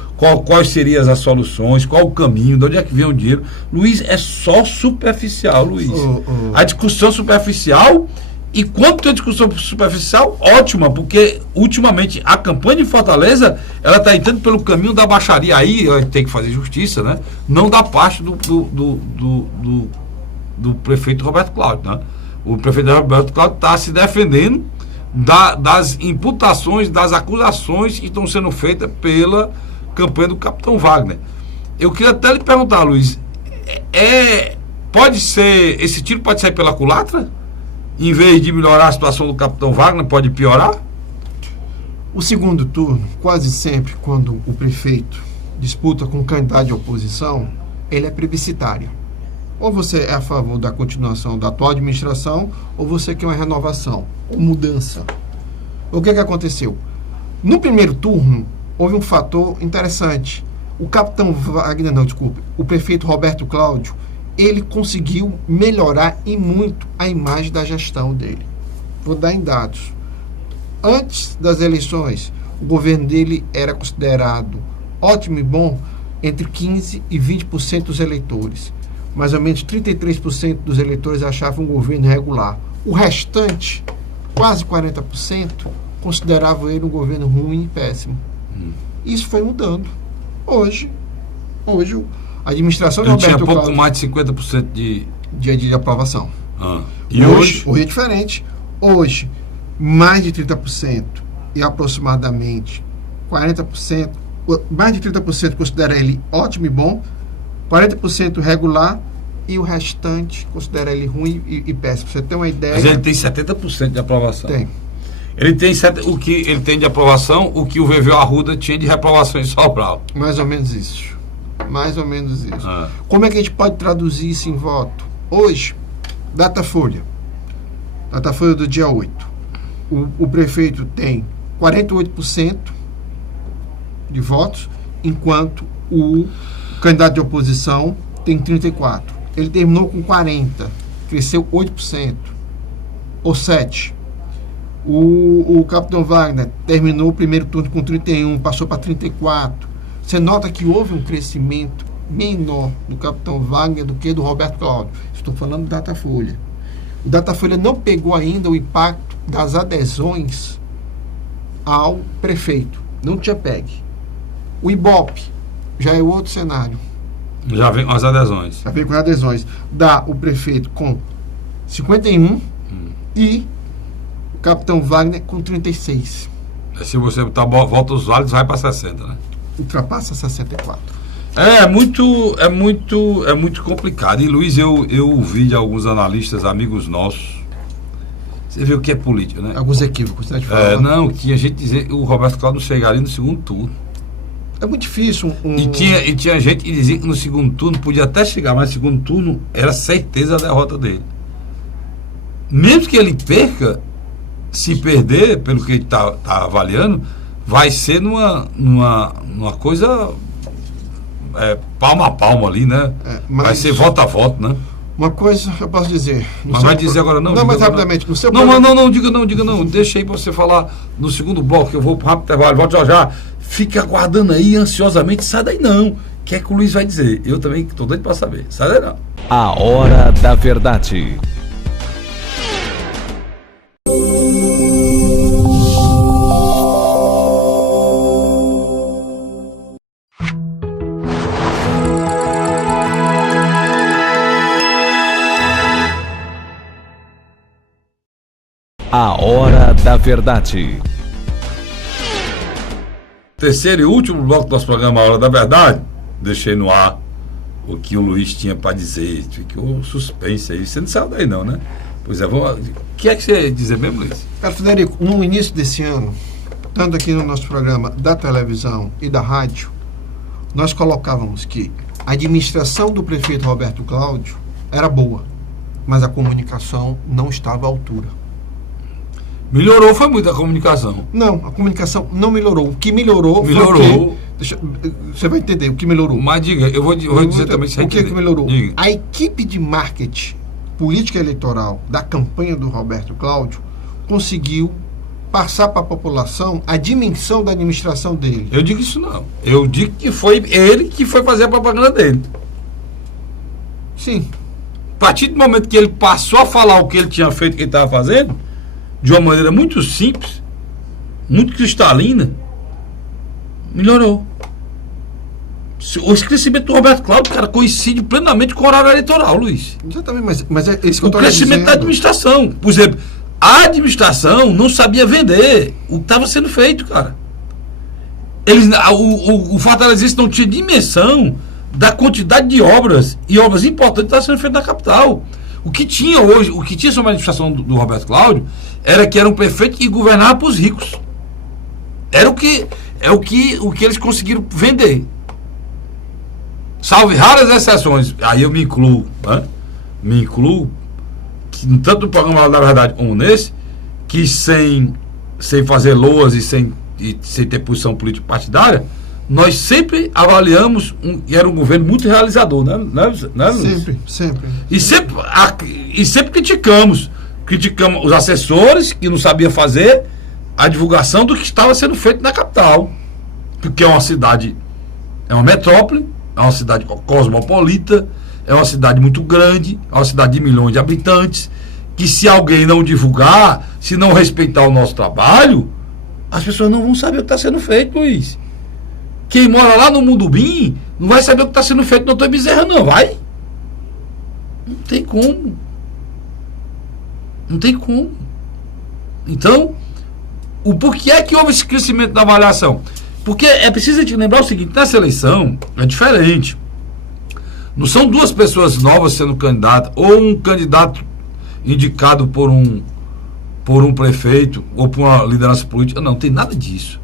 quais seriam as soluções, qual o caminho, de onde é que vem o dinheiro. Luiz, é só superficial, Luiz. A discussão superficial, e quanto tem discussão superficial, ótima, porque ultimamente a campanha de Fortaleza, ela está entrando pelo caminho da baixaria, aí tem que fazer justiça, né? Não da parte do prefeito Roberto Cláudio, né? O prefeito Roberto Cláudio está se defendendo das imputações, das acusações que estão sendo feitas pela campanha do Capitão Wagner. Eu queria até lhe perguntar, Luiz, pode ser, esse tiro pode sair pela culatra? Em vez de melhorar a situação do Capitão Wagner, pode piorar? O segundo turno, quase sempre, quando o prefeito disputa com um candidato de oposição, ele é plebiscitário. Ou você é a favor da continuação da atual administração, ou você quer uma renovação, ou mudança. O que aconteceu? No primeiro turno, houve um fator interessante. O Capitão Wagner, o prefeito Roberto Cláudio, ele conseguiu melhorar e muito a imagem da gestão dele. Vou dar em dados. Antes das eleições, o governo dele era considerado ótimo e bom entre 15% e 20% dos eleitores. Mais ou menos 33% dos eleitores achavam o governo regular. O restante, quase 40%, consideravam ele um governo ruim e péssimo. Isso foi mudando. Hoje a administração de Roberto Cláudio... tinha pouco mais de 50% de aprovação. E hoje é diferente. Hoje, mais de 30% e aproximadamente 40%, mais de 30% considera ele ótimo e bom, 40% regular e o restante considera ele ruim e péssimo. Você tem uma ideia? Mas ele tem 70% de aprovação. Tem. Ele tem o que ele tem de aprovação, o que o VV Arruda tinha de reprovação em Sobral. Mais ou menos isso. Mais ou menos isso. Como é que a gente pode traduzir isso em voto? Hoje, Datafolha do dia 8. O prefeito tem 48% de votos, enquanto o candidato de oposição tem 34%. Ele terminou com 40%, cresceu 8%, ou 7%. O Capitão Wagner terminou o primeiro turno com 31%, passou para 34%. Você nota que houve um crescimento menor do Capitão Wagner do que do Roberto Cláudio. Estou falando do Datafolha. O Datafolha não pegou ainda o impacto das adesões ao prefeito. Não tinha pegue. O Ibope já é outro cenário. Já vem com as adesões. Já vem com as adesões. Dá o prefeito com 51 e o Capitão Wagner com 36. Se você volta os válidos, vai para 60, né? Ultrapassa 64. É muito complicado. E, Luiz, eu ouvi de alguns analistas, amigos nossos. Você vê o que é política, né? Alguns equívocos, né? De falar. Não, tinha gente dizer que o Roberto Cláudio chegaria no segundo turno. É muito difícil. E tinha gente que dizia que no segundo turno podia até chegar, mas no segundo turno era certeza a derrota dele. Mesmo que ele perca, se perder, pelo que ele está avaliando, vai ser numa coisa palmo a palmo ali, né? Vai ser voto a voto, né? Uma coisa eu posso dizer. Mas vai dizer agora não? Não, mas rapidamente. No seu não, diga não. Deixa aí para você falar no segundo bloco, que eu vou para o rápido intervalo, volto já. Fica aguardando aí ansiosamente, sai daí não. O que é que o Luiz vai dizer? Eu também estou doido para saber. Sai daí não. A Hora da Verdade. A Hora da Verdade. Terceiro e último bloco do nosso programa, A Hora da Verdade. Deixei no ar o que o Luiz tinha para dizer. Ficou suspense aí. Você não saiu daí não, né? Pois é, vamos... O que é que você ia dizer mesmo, Luiz? Cara, Frederico, no início desse ano, tanto aqui no nosso programa da televisão e da rádio, nós colocávamos que a administração do prefeito Roberto Cláudio era boa, mas a comunicação não estava à altura. Melhorou foi muito a comunicação. Não, a comunicação não melhorou. O que melhorou. Você vai entender o que melhorou. Mas diga, eu vou dizer também se o que melhorou. Diga. A equipe de marketing política eleitoral da campanha do Roberto Cláudio conseguiu passar para a população a dimensão da administração dele. Eu digo isso não. Eu digo que foi ele que foi fazer a propaganda dele. Sim. A partir do momento que ele passou a falar o que ele tinha feito, o que ele estava fazendo, de uma maneira muito simples, muito cristalina, melhorou. O crescimento do Roberto Cláudio, cara, coincide plenamente com o horário eleitoral, Luiz. Exatamente, mas é isso que eu estou dizendo. O crescimento da administração. Por exemplo, a administração não sabia vender o que estava sendo feito, cara. O Fortalezense não tinha dimensão da quantidade de obras e obras importantes que estavam sendo feitas na capital. O que tinha hoje, o que tinha sobre a administração do Roberto Cláudio era que era um prefeito que governava para os ricos. Era o que eles conseguiram vender. Salve raras exceções, aí eu me incluo, né? Que, tanto no programa da verdade como nesse, que sem fazer loas e sem ter posição política partidária, nós sempre avaliamos e era um governo muito realizador, né, Luiz? Sempre. E sempre criticamos os assessores que não sabiam fazer a divulgação do que estava sendo feito na capital, porque é uma cidade, é uma metrópole, é uma cidade cosmopolita, é uma cidade muito grande, é uma cidade de milhões de habitantes, que se alguém não divulgar, se não respeitar o nosso trabalho, as pessoas não vão saber o que está sendo feito, Luiz. Quem mora lá no Mundubim não vai saber o que está sendo feito no Doutor Bezerra, não, vai? Não tem como. Não tem como. Então, por que é que houve esse crescimento da avaliação? Porque é preciso a gente lembrar o seguinte, nessa eleição é diferente. Não são duas pessoas novas sendo candidatas, ou um candidato indicado por um prefeito, ou por uma liderança política. Não tem nada disso.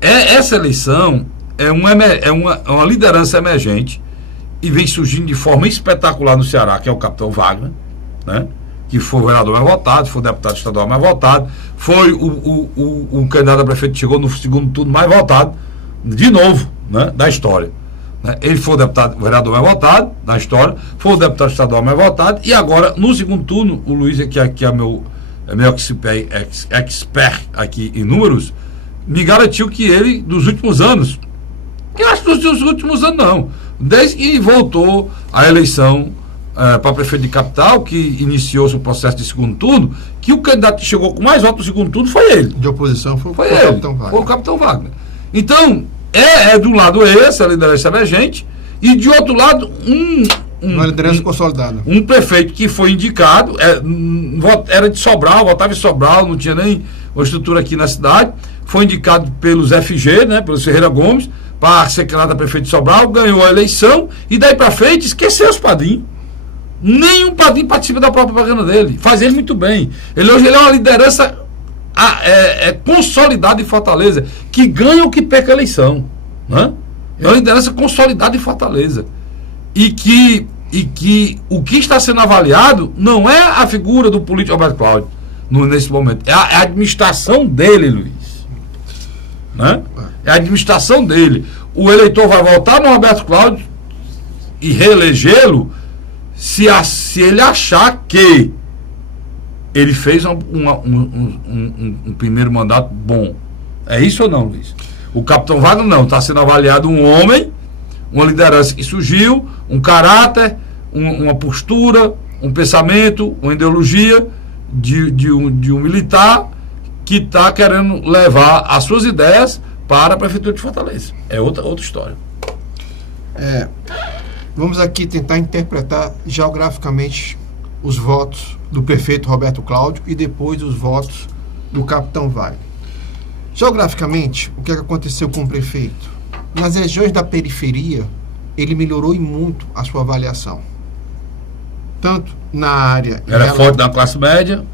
Essa eleição é uma liderança emergente e vem surgindo de forma espetacular no Ceará, que é o capitão Wagner, né? Que foi o vereador mais votado, foi o deputado estadual mais votado, foi o candidato a prefeito que chegou no segundo turno mais votado, de novo, né, da história. Né? Ele foi o vereador mais votado na história, foi o deputado estadual mais votado, e agora, no segundo turno, o Luiz, que é meu expert aqui em números, me garantiu que ele, dos últimos anos, eu acho que dos últimos anos não, desde que voltou a eleição para prefeito de capital, que iniciou-se o processo de segundo turno, que o candidato que chegou com mais votos no segundo turno foi ele. De oposição foi ele, Capitão Wagner. Foi o capitão Wagner. Então, de um lado essa liderança emergente, e de outro lado, uma liderança consolidada. Um prefeito que foi indicado, era de Sobral, votava em Sobral, não tinha nem uma estrutura aqui na cidade, foi indicado pelos FG, né, pelo Ferreira Gomes, para ser candidato a prefeito de Sobral, ganhou a eleição, e daí para frente esqueceu os padrinhos. Nenhum padrinho participa da própria propaganda dele. Faz ele muito bem. Hoje ele é uma liderança consolidada em Fortaleza, que ganha o que perca a eleição. Né? É uma liderança consolidada em Fortaleza. E que o que está sendo avaliado não é a figura do político Roberto Cláudio nesse momento. É a administração dele, Luiz. Né? É a administração dele. O eleitor vai votar no Roberto Cláudio e reelegê-lo se ele achar que ele fez um primeiro mandato bom. É isso ou não, Luiz? O capitão Wagner não, está sendo avaliado um homem, uma liderança que surgiu, um caráter, uma postura, um pensamento, uma ideologia de um militar que está querendo levar as suas ideias para a prefeitura de Fortaleza. É outra história. Vamos aqui tentar interpretar geograficamente os votos do prefeito Roberto Cláudio e depois os votos do capitão Wagner. Geograficamente, o que aconteceu com o prefeito? Nas regiões da periferia, ele melhorou e muito a sua avaliação. Tanto na área... Era forte na classe média,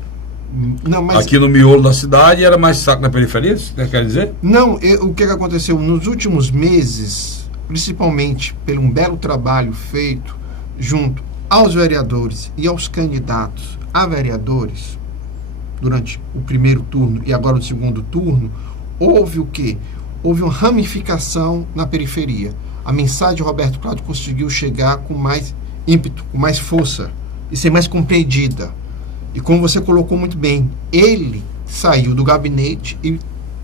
não, mas aqui no miolo da cidade, era mais fraco na periferia, você quer dizer? Não, o que aconteceu nos últimos meses, principalmente pelo um belo trabalho feito junto aos vereadores e aos candidatos a vereadores, durante o primeiro turno e agora o segundo turno, houve o quê? Houve uma ramificação na periferia. A mensagem de Roberto Cláudio conseguiu chegar com mais ímpeto, com mais força e ser mais compreendida. E como você colocou muito bem, ele saiu do gabinete e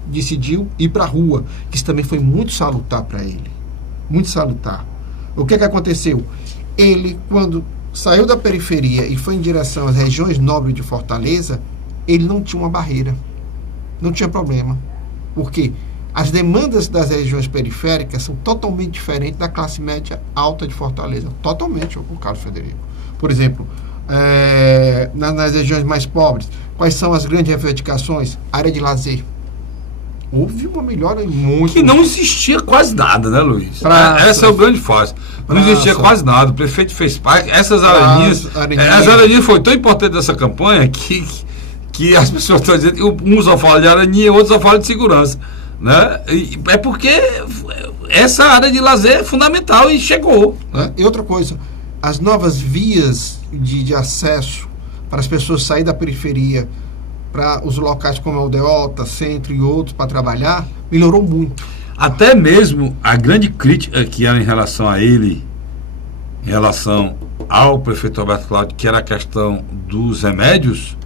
decidiu ir para a rua, que isso também foi muito salutar para ele. Muito salutar. O que aconteceu? Ele, quando saiu da periferia e foi em direção às regiões nobres de Fortaleza, ele não tinha uma barreira. Não tinha problema. Porque as demandas das regiões periféricas são totalmente diferentes da classe média alta de Fortaleza. Totalmente, o Carlos Frederico. Por exemplo, nas regiões mais pobres, quais são as grandes reivindicações? Área de lazer. Houve uma melhora muito... Que não existia quase nada, né, Luiz? Essa é o grande fácil. Não existia quase nada. O prefeito fez parte. Essas areninhas... As areninhas foi tão importante nessa campanha que as pessoas estão dizendo que um só fala de areninha e outro só fala de segurança. Né? É porque essa área de lazer é fundamental e chegou. Né? E outra coisa, as novas vias de acesso para as pessoas saírem da periferia para os locais como Aldeota, Centro e outros para trabalhar, melhorou muito. Até mesmo a grande crítica que era em relação a ele, em relação ao prefeito Roberto Cláudio, que era a questão dos remédios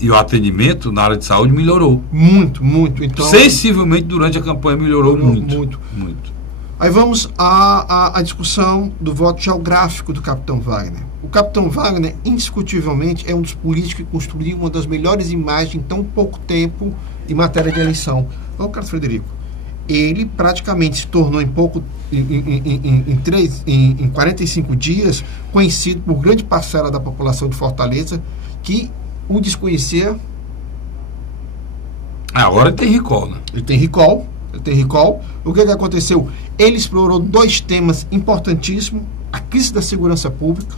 e o atendimento na área de saúde, melhorou. Muito, muito. Então, sensivelmente durante a campanha melhorou muito. Aí vamos à discussão do voto geográfico do capitão Wagner. O capitão Wagner, indiscutivelmente, é um dos políticos que construiu uma das melhores imagens em tão pouco tempo em matéria de eleição. Ô, Carlos Frederico, ele praticamente se tornou em 45 dias conhecido por grande parcela da população de Fortaleza que o desconhecia. Agora ele tem recall, né? Ele tem recall. O que aconteceu? Ele explorou 2 temas importantíssimos: a crise da segurança pública,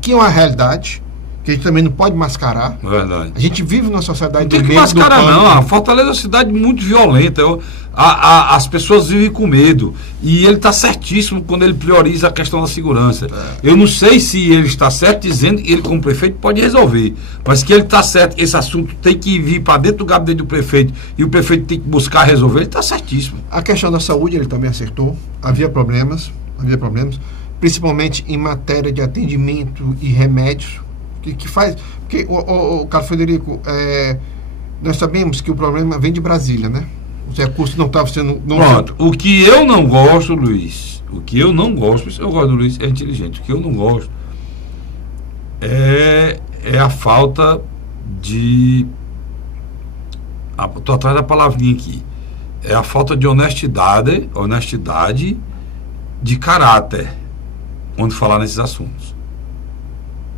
que é uma realidade que a gente também não pode mascarar. Verdade. A gente vive numa sociedade... Não tem que mascarar, não. A Fortaleza é uma cidade muito violenta. As pessoas vivem com medo. E ele está certíssimo quando ele prioriza a questão da segurança. Eu não sei se ele está certo dizendo que ele, como prefeito, pode resolver. Mas que ele está certo, esse assunto tem que vir para dentro do gabinete do prefeito e o prefeito tem que buscar resolver, ele está certíssimo. A questão da saúde ele também acertou. Havia problemas, principalmente em matéria de atendimento e remédios. Que faz... Porque, o Carlos Frederico, nós sabemos que o problema vem de Brasília, né? Os recursos não estavam sendo... Pronto. O que eu não gosto, Luiz, eu gosto do Luiz, é inteligente. O que eu não gosto é a falta de... Estou atrás da palavrinha aqui. É a falta de honestidade de caráter, quando falar nesses assuntos.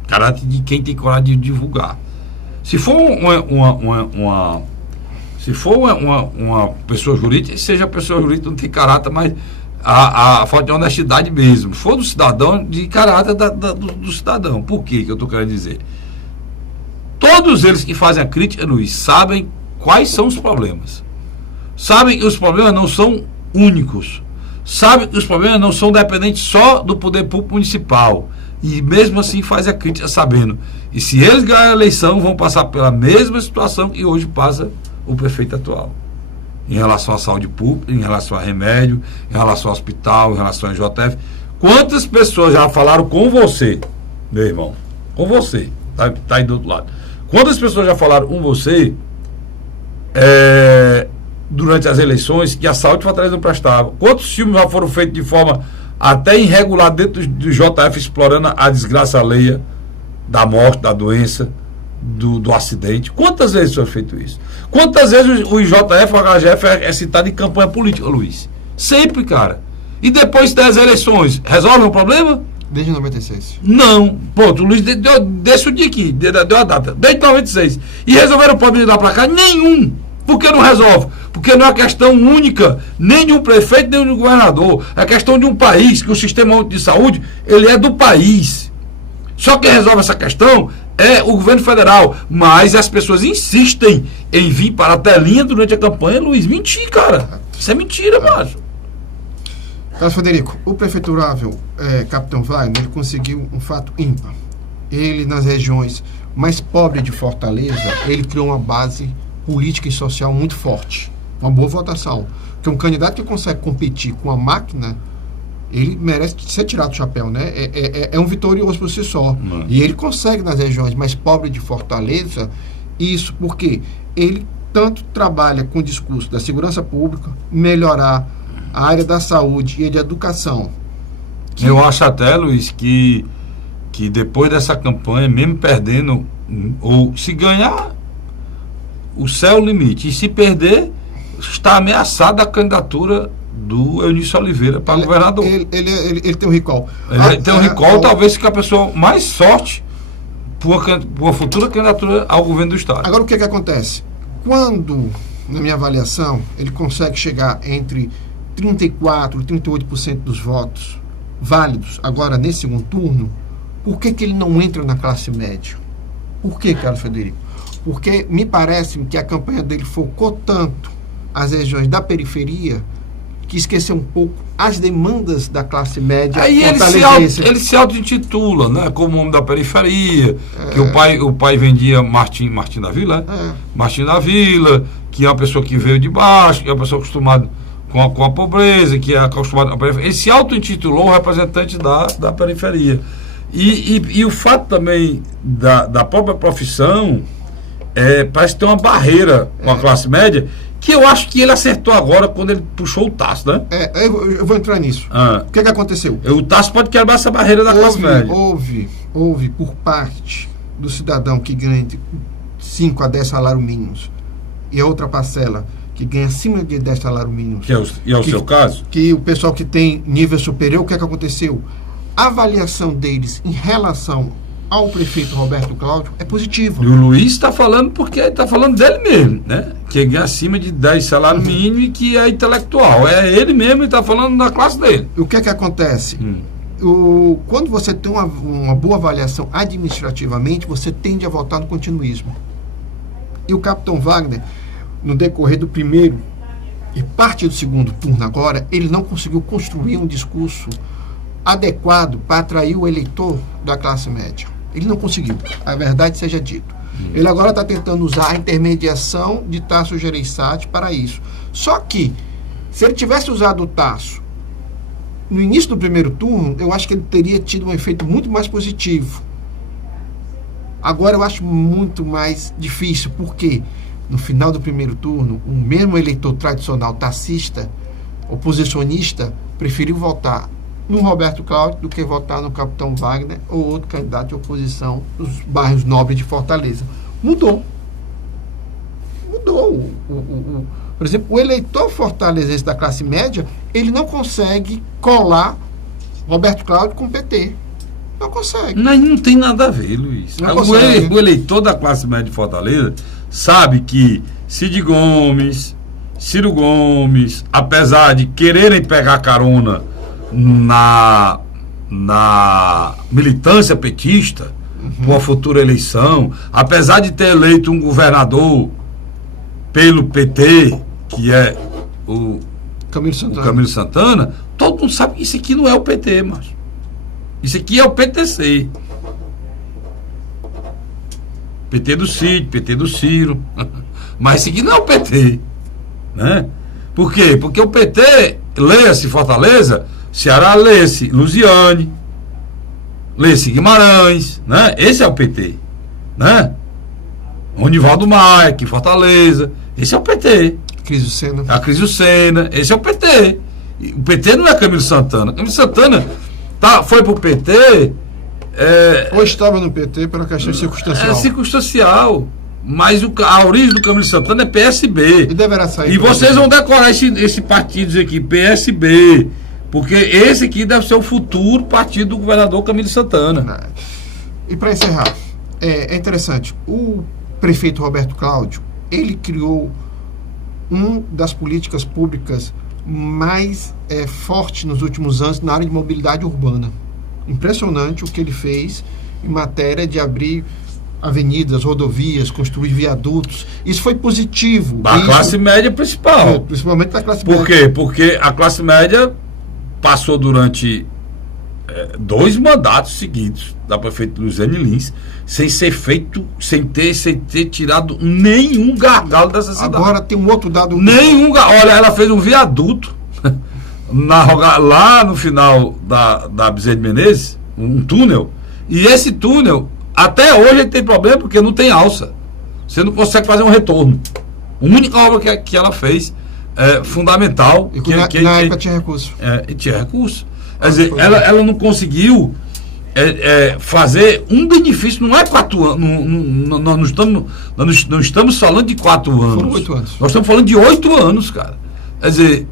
Caráter de quem tem coragem de divulgar. Se for uma pessoa jurídica, seja a pessoa jurídica, não tem caráter, mas a falta de honestidade mesmo. Se for do cidadão, de caráter do cidadão. Por que eu estou querendo dizer? Todos eles que fazem a crítica, Luiz, sabem quais são os problemas. Sabem que os problemas não são únicos. Sabem que os problemas não são dependentes só do poder público municipal. E mesmo assim faz a crítica sabendo. E se eles ganharem a eleição, vão passar pela mesma situação que hoje passa o prefeito atual. Em relação à saúde pública, em relação a remédio, em relação ao hospital, em relação ao JF. Quantas pessoas já falaram com você, meu irmão? Com você, tá aí do outro lado. Quantas pessoas já falaram com você durante as eleições que a saúde de Fortaleza não prestava? Quantos filmes já foram feitos de forma até irregular dentro do JF, explorando a desgraça alheia da morte, da doença, do acidente? Quantas vezes foi feito isso? Quantas vezes o IJF, o HGF é citado em campanha política, Luiz? Sempre, cara. E depois das eleições, resolve o problema? Desde 96. Não. Pronto, o Luiz desse o dia aqui, deu a data. Desde 96. E resolveram o problema de lá pra cá? Nenhum. Por que não resolve? Porque não é questão única, nem de um prefeito, nem de um governador. É questão de um país, que o sistema único de saúde, ele é do país. Só quem resolve essa questão é o governo federal. Mas as pessoas insistem em vir para a telinha durante a campanha, Luiz. Mentir, cara. Isso é mentira, macho. Carlos Frederico, o prefeiturável Capitão Wagner, ele conseguiu um fato ímpar. Ele, nas regiões mais pobres de Fortaleza, ele criou uma base política e social muito forte, uma boa votação, porque um candidato que consegue competir com a máquina, ele merece ser tirado do chapéu, né? É um vitorioso por si só. E ele consegue nas regiões mais pobres de Fortaleza isso porque ele tanto trabalha com o discurso da segurança pública, melhorar a área da saúde e de educação. Eu acho até, Luiz, que depois dessa campanha, mesmo perdendo, ou se ganhar, o céu é o limite. E se perder, está ameaçada a candidatura do Eunício Oliveira para governador. Ele tem um recall. Ele tem um recall, talvez que a pessoa mais sorte por uma futura candidatura ao governo do Estado. Agora, o que acontece? Quando, na minha avaliação, ele consegue chegar entre 34% e 38% dos votos válidos, agora nesse segundo turno, por que ele não entra na classe média? Por que, Carlos Frederico? Porque me parece que a campanha dele focou tanto as regiões da periferia que esqueceu um pouco as demandas da classe média. Aí ele se auto-intitula, né, como homem da periferia, que o pai vendia Martim da Vila, Martim da Vila, que é uma pessoa que veio de baixo, que é uma pessoa acostumada com a pobreza, que é acostumada com a periferia. Ele se auto-intitulou o representante da periferia. E o fato também da própria profissão parece ter uma barreira com a classe média, que eu acho que ele acertou agora quando ele puxou o Tasso, né? Eu vou entrar nisso. O que aconteceu? O Tasso pode quebrar essa barreira da classe média. Houve por parte do cidadão que ganha entre 5 a 10 salários mínimos e a outra parcela que ganha acima de 10 salários mínimos. E é o seu caso? Que o pessoal que tem nível superior, o que é que aconteceu? A avaliação deles em relação ao prefeito Roberto Cláudio é positiva. E o Luiz está falando porque ele está falando dele mesmo, né? Que ganha acima de 10 salários mínimos e que é intelectual. É ele mesmo, ele está falando da classe dele. O que é que acontece? Quando você tem uma boa avaliação administrativamente, você tende a votar no continuismo. E o capitão Wagner, no decorrer do primeiro e parte do segundo turno agora, ele não conseguiu construir um discurso adequado para atrair o eleitor da classe média. Ele não conseguiu, a verdade seja dito. Ele agora está tentando usar a intermediação de Tasso Gereissati para isso. Só que, se ele tivesse usado o Tasso no início do primeiro turno, eu acho que ele teria tido um efeito muito mais positivo. Agora eu acho muito mais difícil, porque no final do primeiro turno, o mesmo eleitor tradicional tassista, oposicionista, preferiu votar no Roberto Cláudio do que votar no capitão Wagner ou outro candidato de oposição nos bairros nobres de Fortaleza. Mudou. Por exemplo, o eleitor fortalezense da classe média, ele não consegue colar Roberto Cláudio com o PT. Não consegue. Mas não tem nada a ver, Luiz. O eleitor da classe média de Fortaleza sabe que Cid Gomes, Ciro Gomes, apesar de quererem pegar carona na militância petista, para uma futura eleição, apesar de ter eleito um governador pelo PT, que é o Camilo Santana, todo mundo sabe que isso aqui não é o PT, mas isso aqui é o PTC. PT do Cid, PT do Ciro. Mas isso aqui não é o PT, né? Por quê? Porque o PT, leia-se Fortaleza, Ceará, leia-se Luziane, leia-se Guimarães, né? Esse é o PT, né? Ronivaldo Maia, aqui em Fortaleza, esse é o PT. Crisio Sena. A Crisio Sena, esse é o PT. O PT não é Camilo Santana. Camilo Santana foi pro PT. Ou estava no PT pela questão circunstancial. É circunstancial. Mas a origem do Camilo Santana é PSB. E deverá sair. E vocês vão decorar esse partido aqui, PSB. Porque esse aqui deve ser o futuro partido do governador Camilo Santana. E para encerrar, é interessante. O prefeito Roberto Cláudio, ele criou uma das políticas públicas mais forte nos últimos anos na área de mobilidade urbana. Impressionante o que ele fez em matéria de abrir avenidas, rodovias, construir viadutos. Isso foi positivo. Da classe média principal. Principalmente da classe média. Por quê? Porque a classe média passou durante 2 mandatos seguidos da prefeita Luziane Lins sem ser feito, sem ter tirado nenhum gargalo dessa cidade. Agora tem um outro dado. Olha, ela fez um viaduto lá no final da Bezerra de Menezes, um túnel, e esse túnel até hoje ele tem problema porque não tem alça. Você não consegue fazer um retorno. A única obra que ela fez fundamental. E na época tinha recurso. Tinha recurso. Quer dizer, ela não conseguiu fazer um benefício, não é 4 anos. Nós não estamos falando de 4 anos. Foram 8 anos. Nós estamos falando de 8 anos, cara. Quer dizer,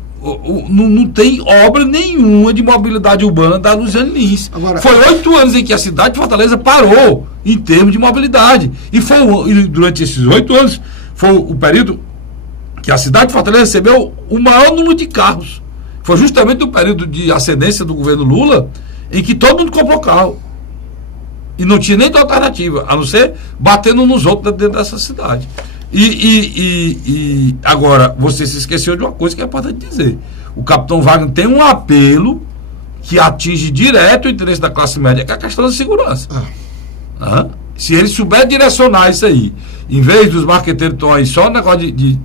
não tem obra nenhuma de mobilidade urbana da Luziane Lins. Agora, foi 8 anos em que a cidade de Fortaleza parou em termos de mobilidade. E durante esses 8 anos foi o período que a cidade de Fortaleza recebeu o maior número de carros. Foi justamente o período de ascendência do governo Lula, em que todo mundo comprou carro. E não tinha nem alternativa, a não ser batendo nos outros dentro dessa cidade. E agora, você se esqueceu de uma coisa que é importante dizer. O capitão Wagner tem um apelo que atinge direto o interesse da classe média, que é a questão da segurança. Se ele souber direcionar isso aí, em vez dos marqueteiros estão aí só no negócio de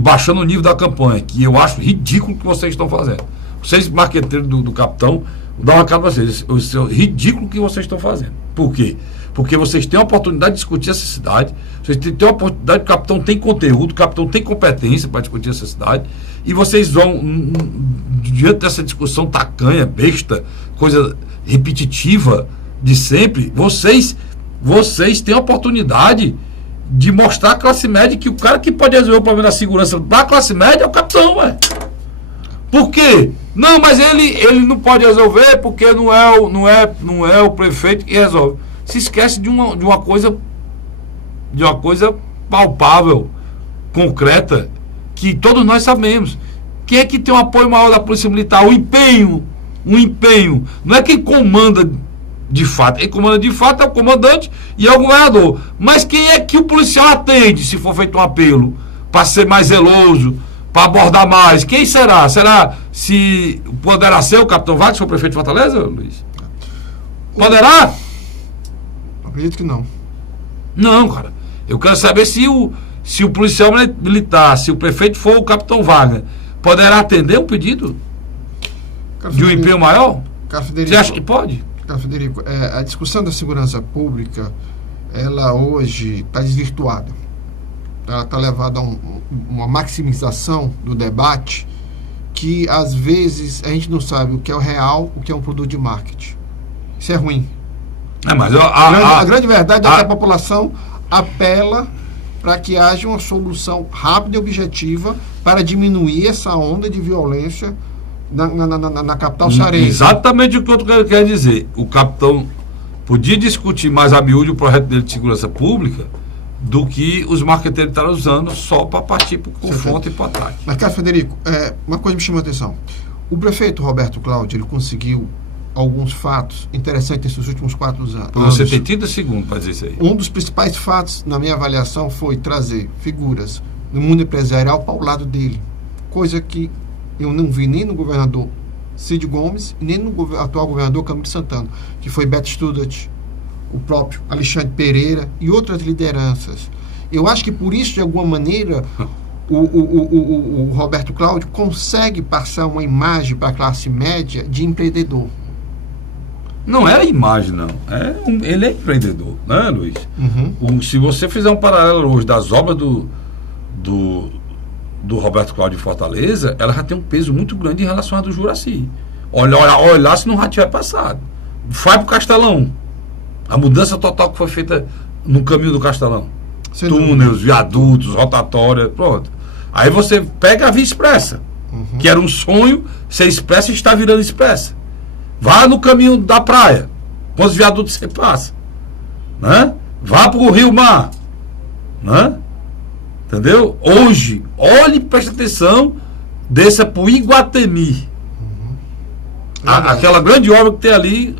baixando o nível da campanha, que eu acho ridículo o que vocês estão fazendo. Vocês, marqueteiros do capitão, vou dar uma cara para vocês, é ridículo o que vocês estão fazendo. Por quê? Porque vocês têm a oportunidade de discutir essa cidade, vocês têm a oportunidade, o capitão tem conteúdo, o capitão tem competência para discutir essa cidade, e vocês vão, diante dessa discussão tacanha, besta, coisa repetitiva de sempre, vocês têm a oportunidade de mostrar à classe média que o cara que pode resolver o problema da segurança da classe média é o capitão, ué. Por quê? Não, mas ele não pode resolver porque não é o prefeito que resolve. Se esquece de uma coisa palpável, concreta, que todos nós sabemos. Quem é que tem um apoio maior da Polícia Militar? O empenho. Não é quem comanda de fato. Quem comanda de fato é o comandante e é o governador. Mas quem é que o policial atende se for feito um apelo para ser mais zeloso, para abordar mais? Quem será? Será se poderá ser o capitão Wagner, se for prefeito de Fortaleza, Luiz? Poderá? Acredito que não. Não, cara. Eu quero saber se o policial militar, se o prefeito for o capitão Wagner, poderá atender um pedido de um empenho maior? Você acha que pode? Cara, Federico, a discussão da segurança pública, ela hoje está desvirtuada. Ela está levada a uma maximização do debate que, às vezes, a gente não sabe o que é o real, o que é um produto de marketing. Isso é ruim. Mas a grande verdade é que a população apela para que haja uma solução rápida e objetiva para diminuir essa onda de violência na capital cearense. Exatamente o que eu quero dizer. O capitão podia discutir mais a miúde o projeto dele de segurança pública do que os marqueteiros estão usando só para partir para o confronto e para o ataque. Mas, cara, Federico, uma coisa me chamou a atenção. O prefeito Roberto Cláudio, ele conseguiu alguns fatos interessantes nesses últimos 4 anos. Você tem 30 segundos para dizer isso aí. Um dos principais fatos, na minha avaliação, foi trazer figuras do mundo empresarial para o lado dele. Coisa que eu não vi nem no governador Cid Gomes, nem no atual governador Camilo Santana, que foi Beto Studart, o próprio Alexandre Pereira e outras lideranças. Eu acho que por isso, de alguma maneira, o Roberto Cláudio consegue passar uma imagem para a classe média de empreendedor. Não é a imagem, não. Ele é empreendedor, né, Luiz? Uhum. Se você fizer um paralelo hoje das obras do Roberto Cláudio de Fortaleza, ela já tem um peso muito grande em relação à do Juraci. Olhar se não já tiver passado. Vai para o Castelão. A mudança total que foi feita no caminho do Castelão. Túneis, viadutos, rotatória, pronto. Aí você pega a Via Expressa, que era um sonho ser expressa e está virando expressa. Vá no caminho da praia, quantos viadutos você passa, né? Vá para o Rio Mar, né? Entendeu? Hoje, olhe e preste atenção, desça para o Iguatemi. Aquela grande obra que tem ali,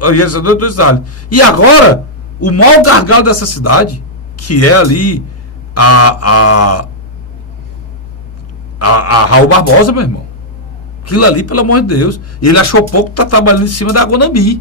e agora, o maior gargalo dessa cidade, que é ali a Raul Barbosa, meu irmão. Aquilo ali, pelo amor de Deus. Ele achou pouco que está trabalhando em cima da Guanambi,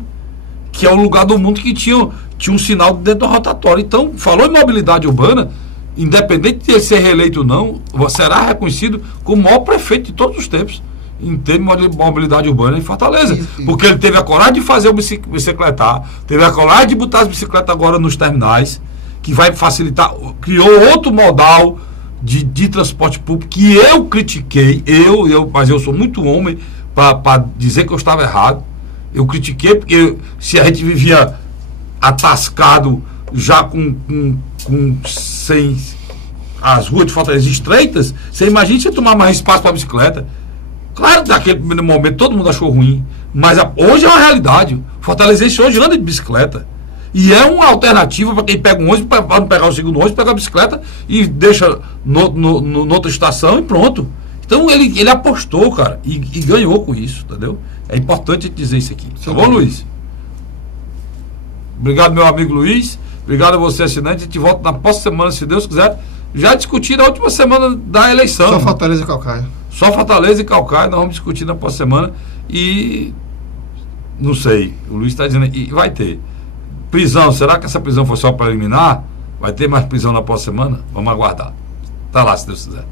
que é um lugar do mundo que tinha um sinal dentro do rotatório. Então, falou em mobilidade urbana, independente de ele ser reeleito ou não, será reconhecido como o maior prefeito de todos os tempos em termos de mobilidade urbana em Fortaleza. Porque ele teve a coragem de fazer o bicicletar, teve a coragem de botar as bicicletas agora nos terminais, que vai facilitar, criou outro modal de transporte público que eu critiquei, mas eu sou muito homem para dizer que eu estava errado. Eu critiquei porque se a gente vivia atascado já sem as ruas de Fortaleza estreitas, você imagina você tomar mais espaço para a bicicleta. Claro que naquele primeiro momento todo mundo achou ruim, mas hoje é uma realidade. Fortalezense hoje anda de bicicleta. E é uma alternativa para quem pega um ônibus, para não pegar o segundo ônibus, pega a bicicleta e deixa noutra estação e pronto. Então ele apostou, cara, e ganhou com isso, entendeu? É importante dizer isso aqui. Tá bom, Luiz? Obrigado, meu amigo Luiz. Obrigado a você, assinante. A gente volta na próxima semana, se Deus quiser. Já discutir a última semana da eleição. Só Fortaleza e Calcaia. Só Fortaleza e Calcaia, nós vamos discutir na próxima semana. E não sei, o Luiz está dizendo, e vai ter prisão. Será que essa prisão foi só para eliminar? Vai ter mais prisão na próxima semana? Vamos aguardar. Tá lá, se Deus quiser.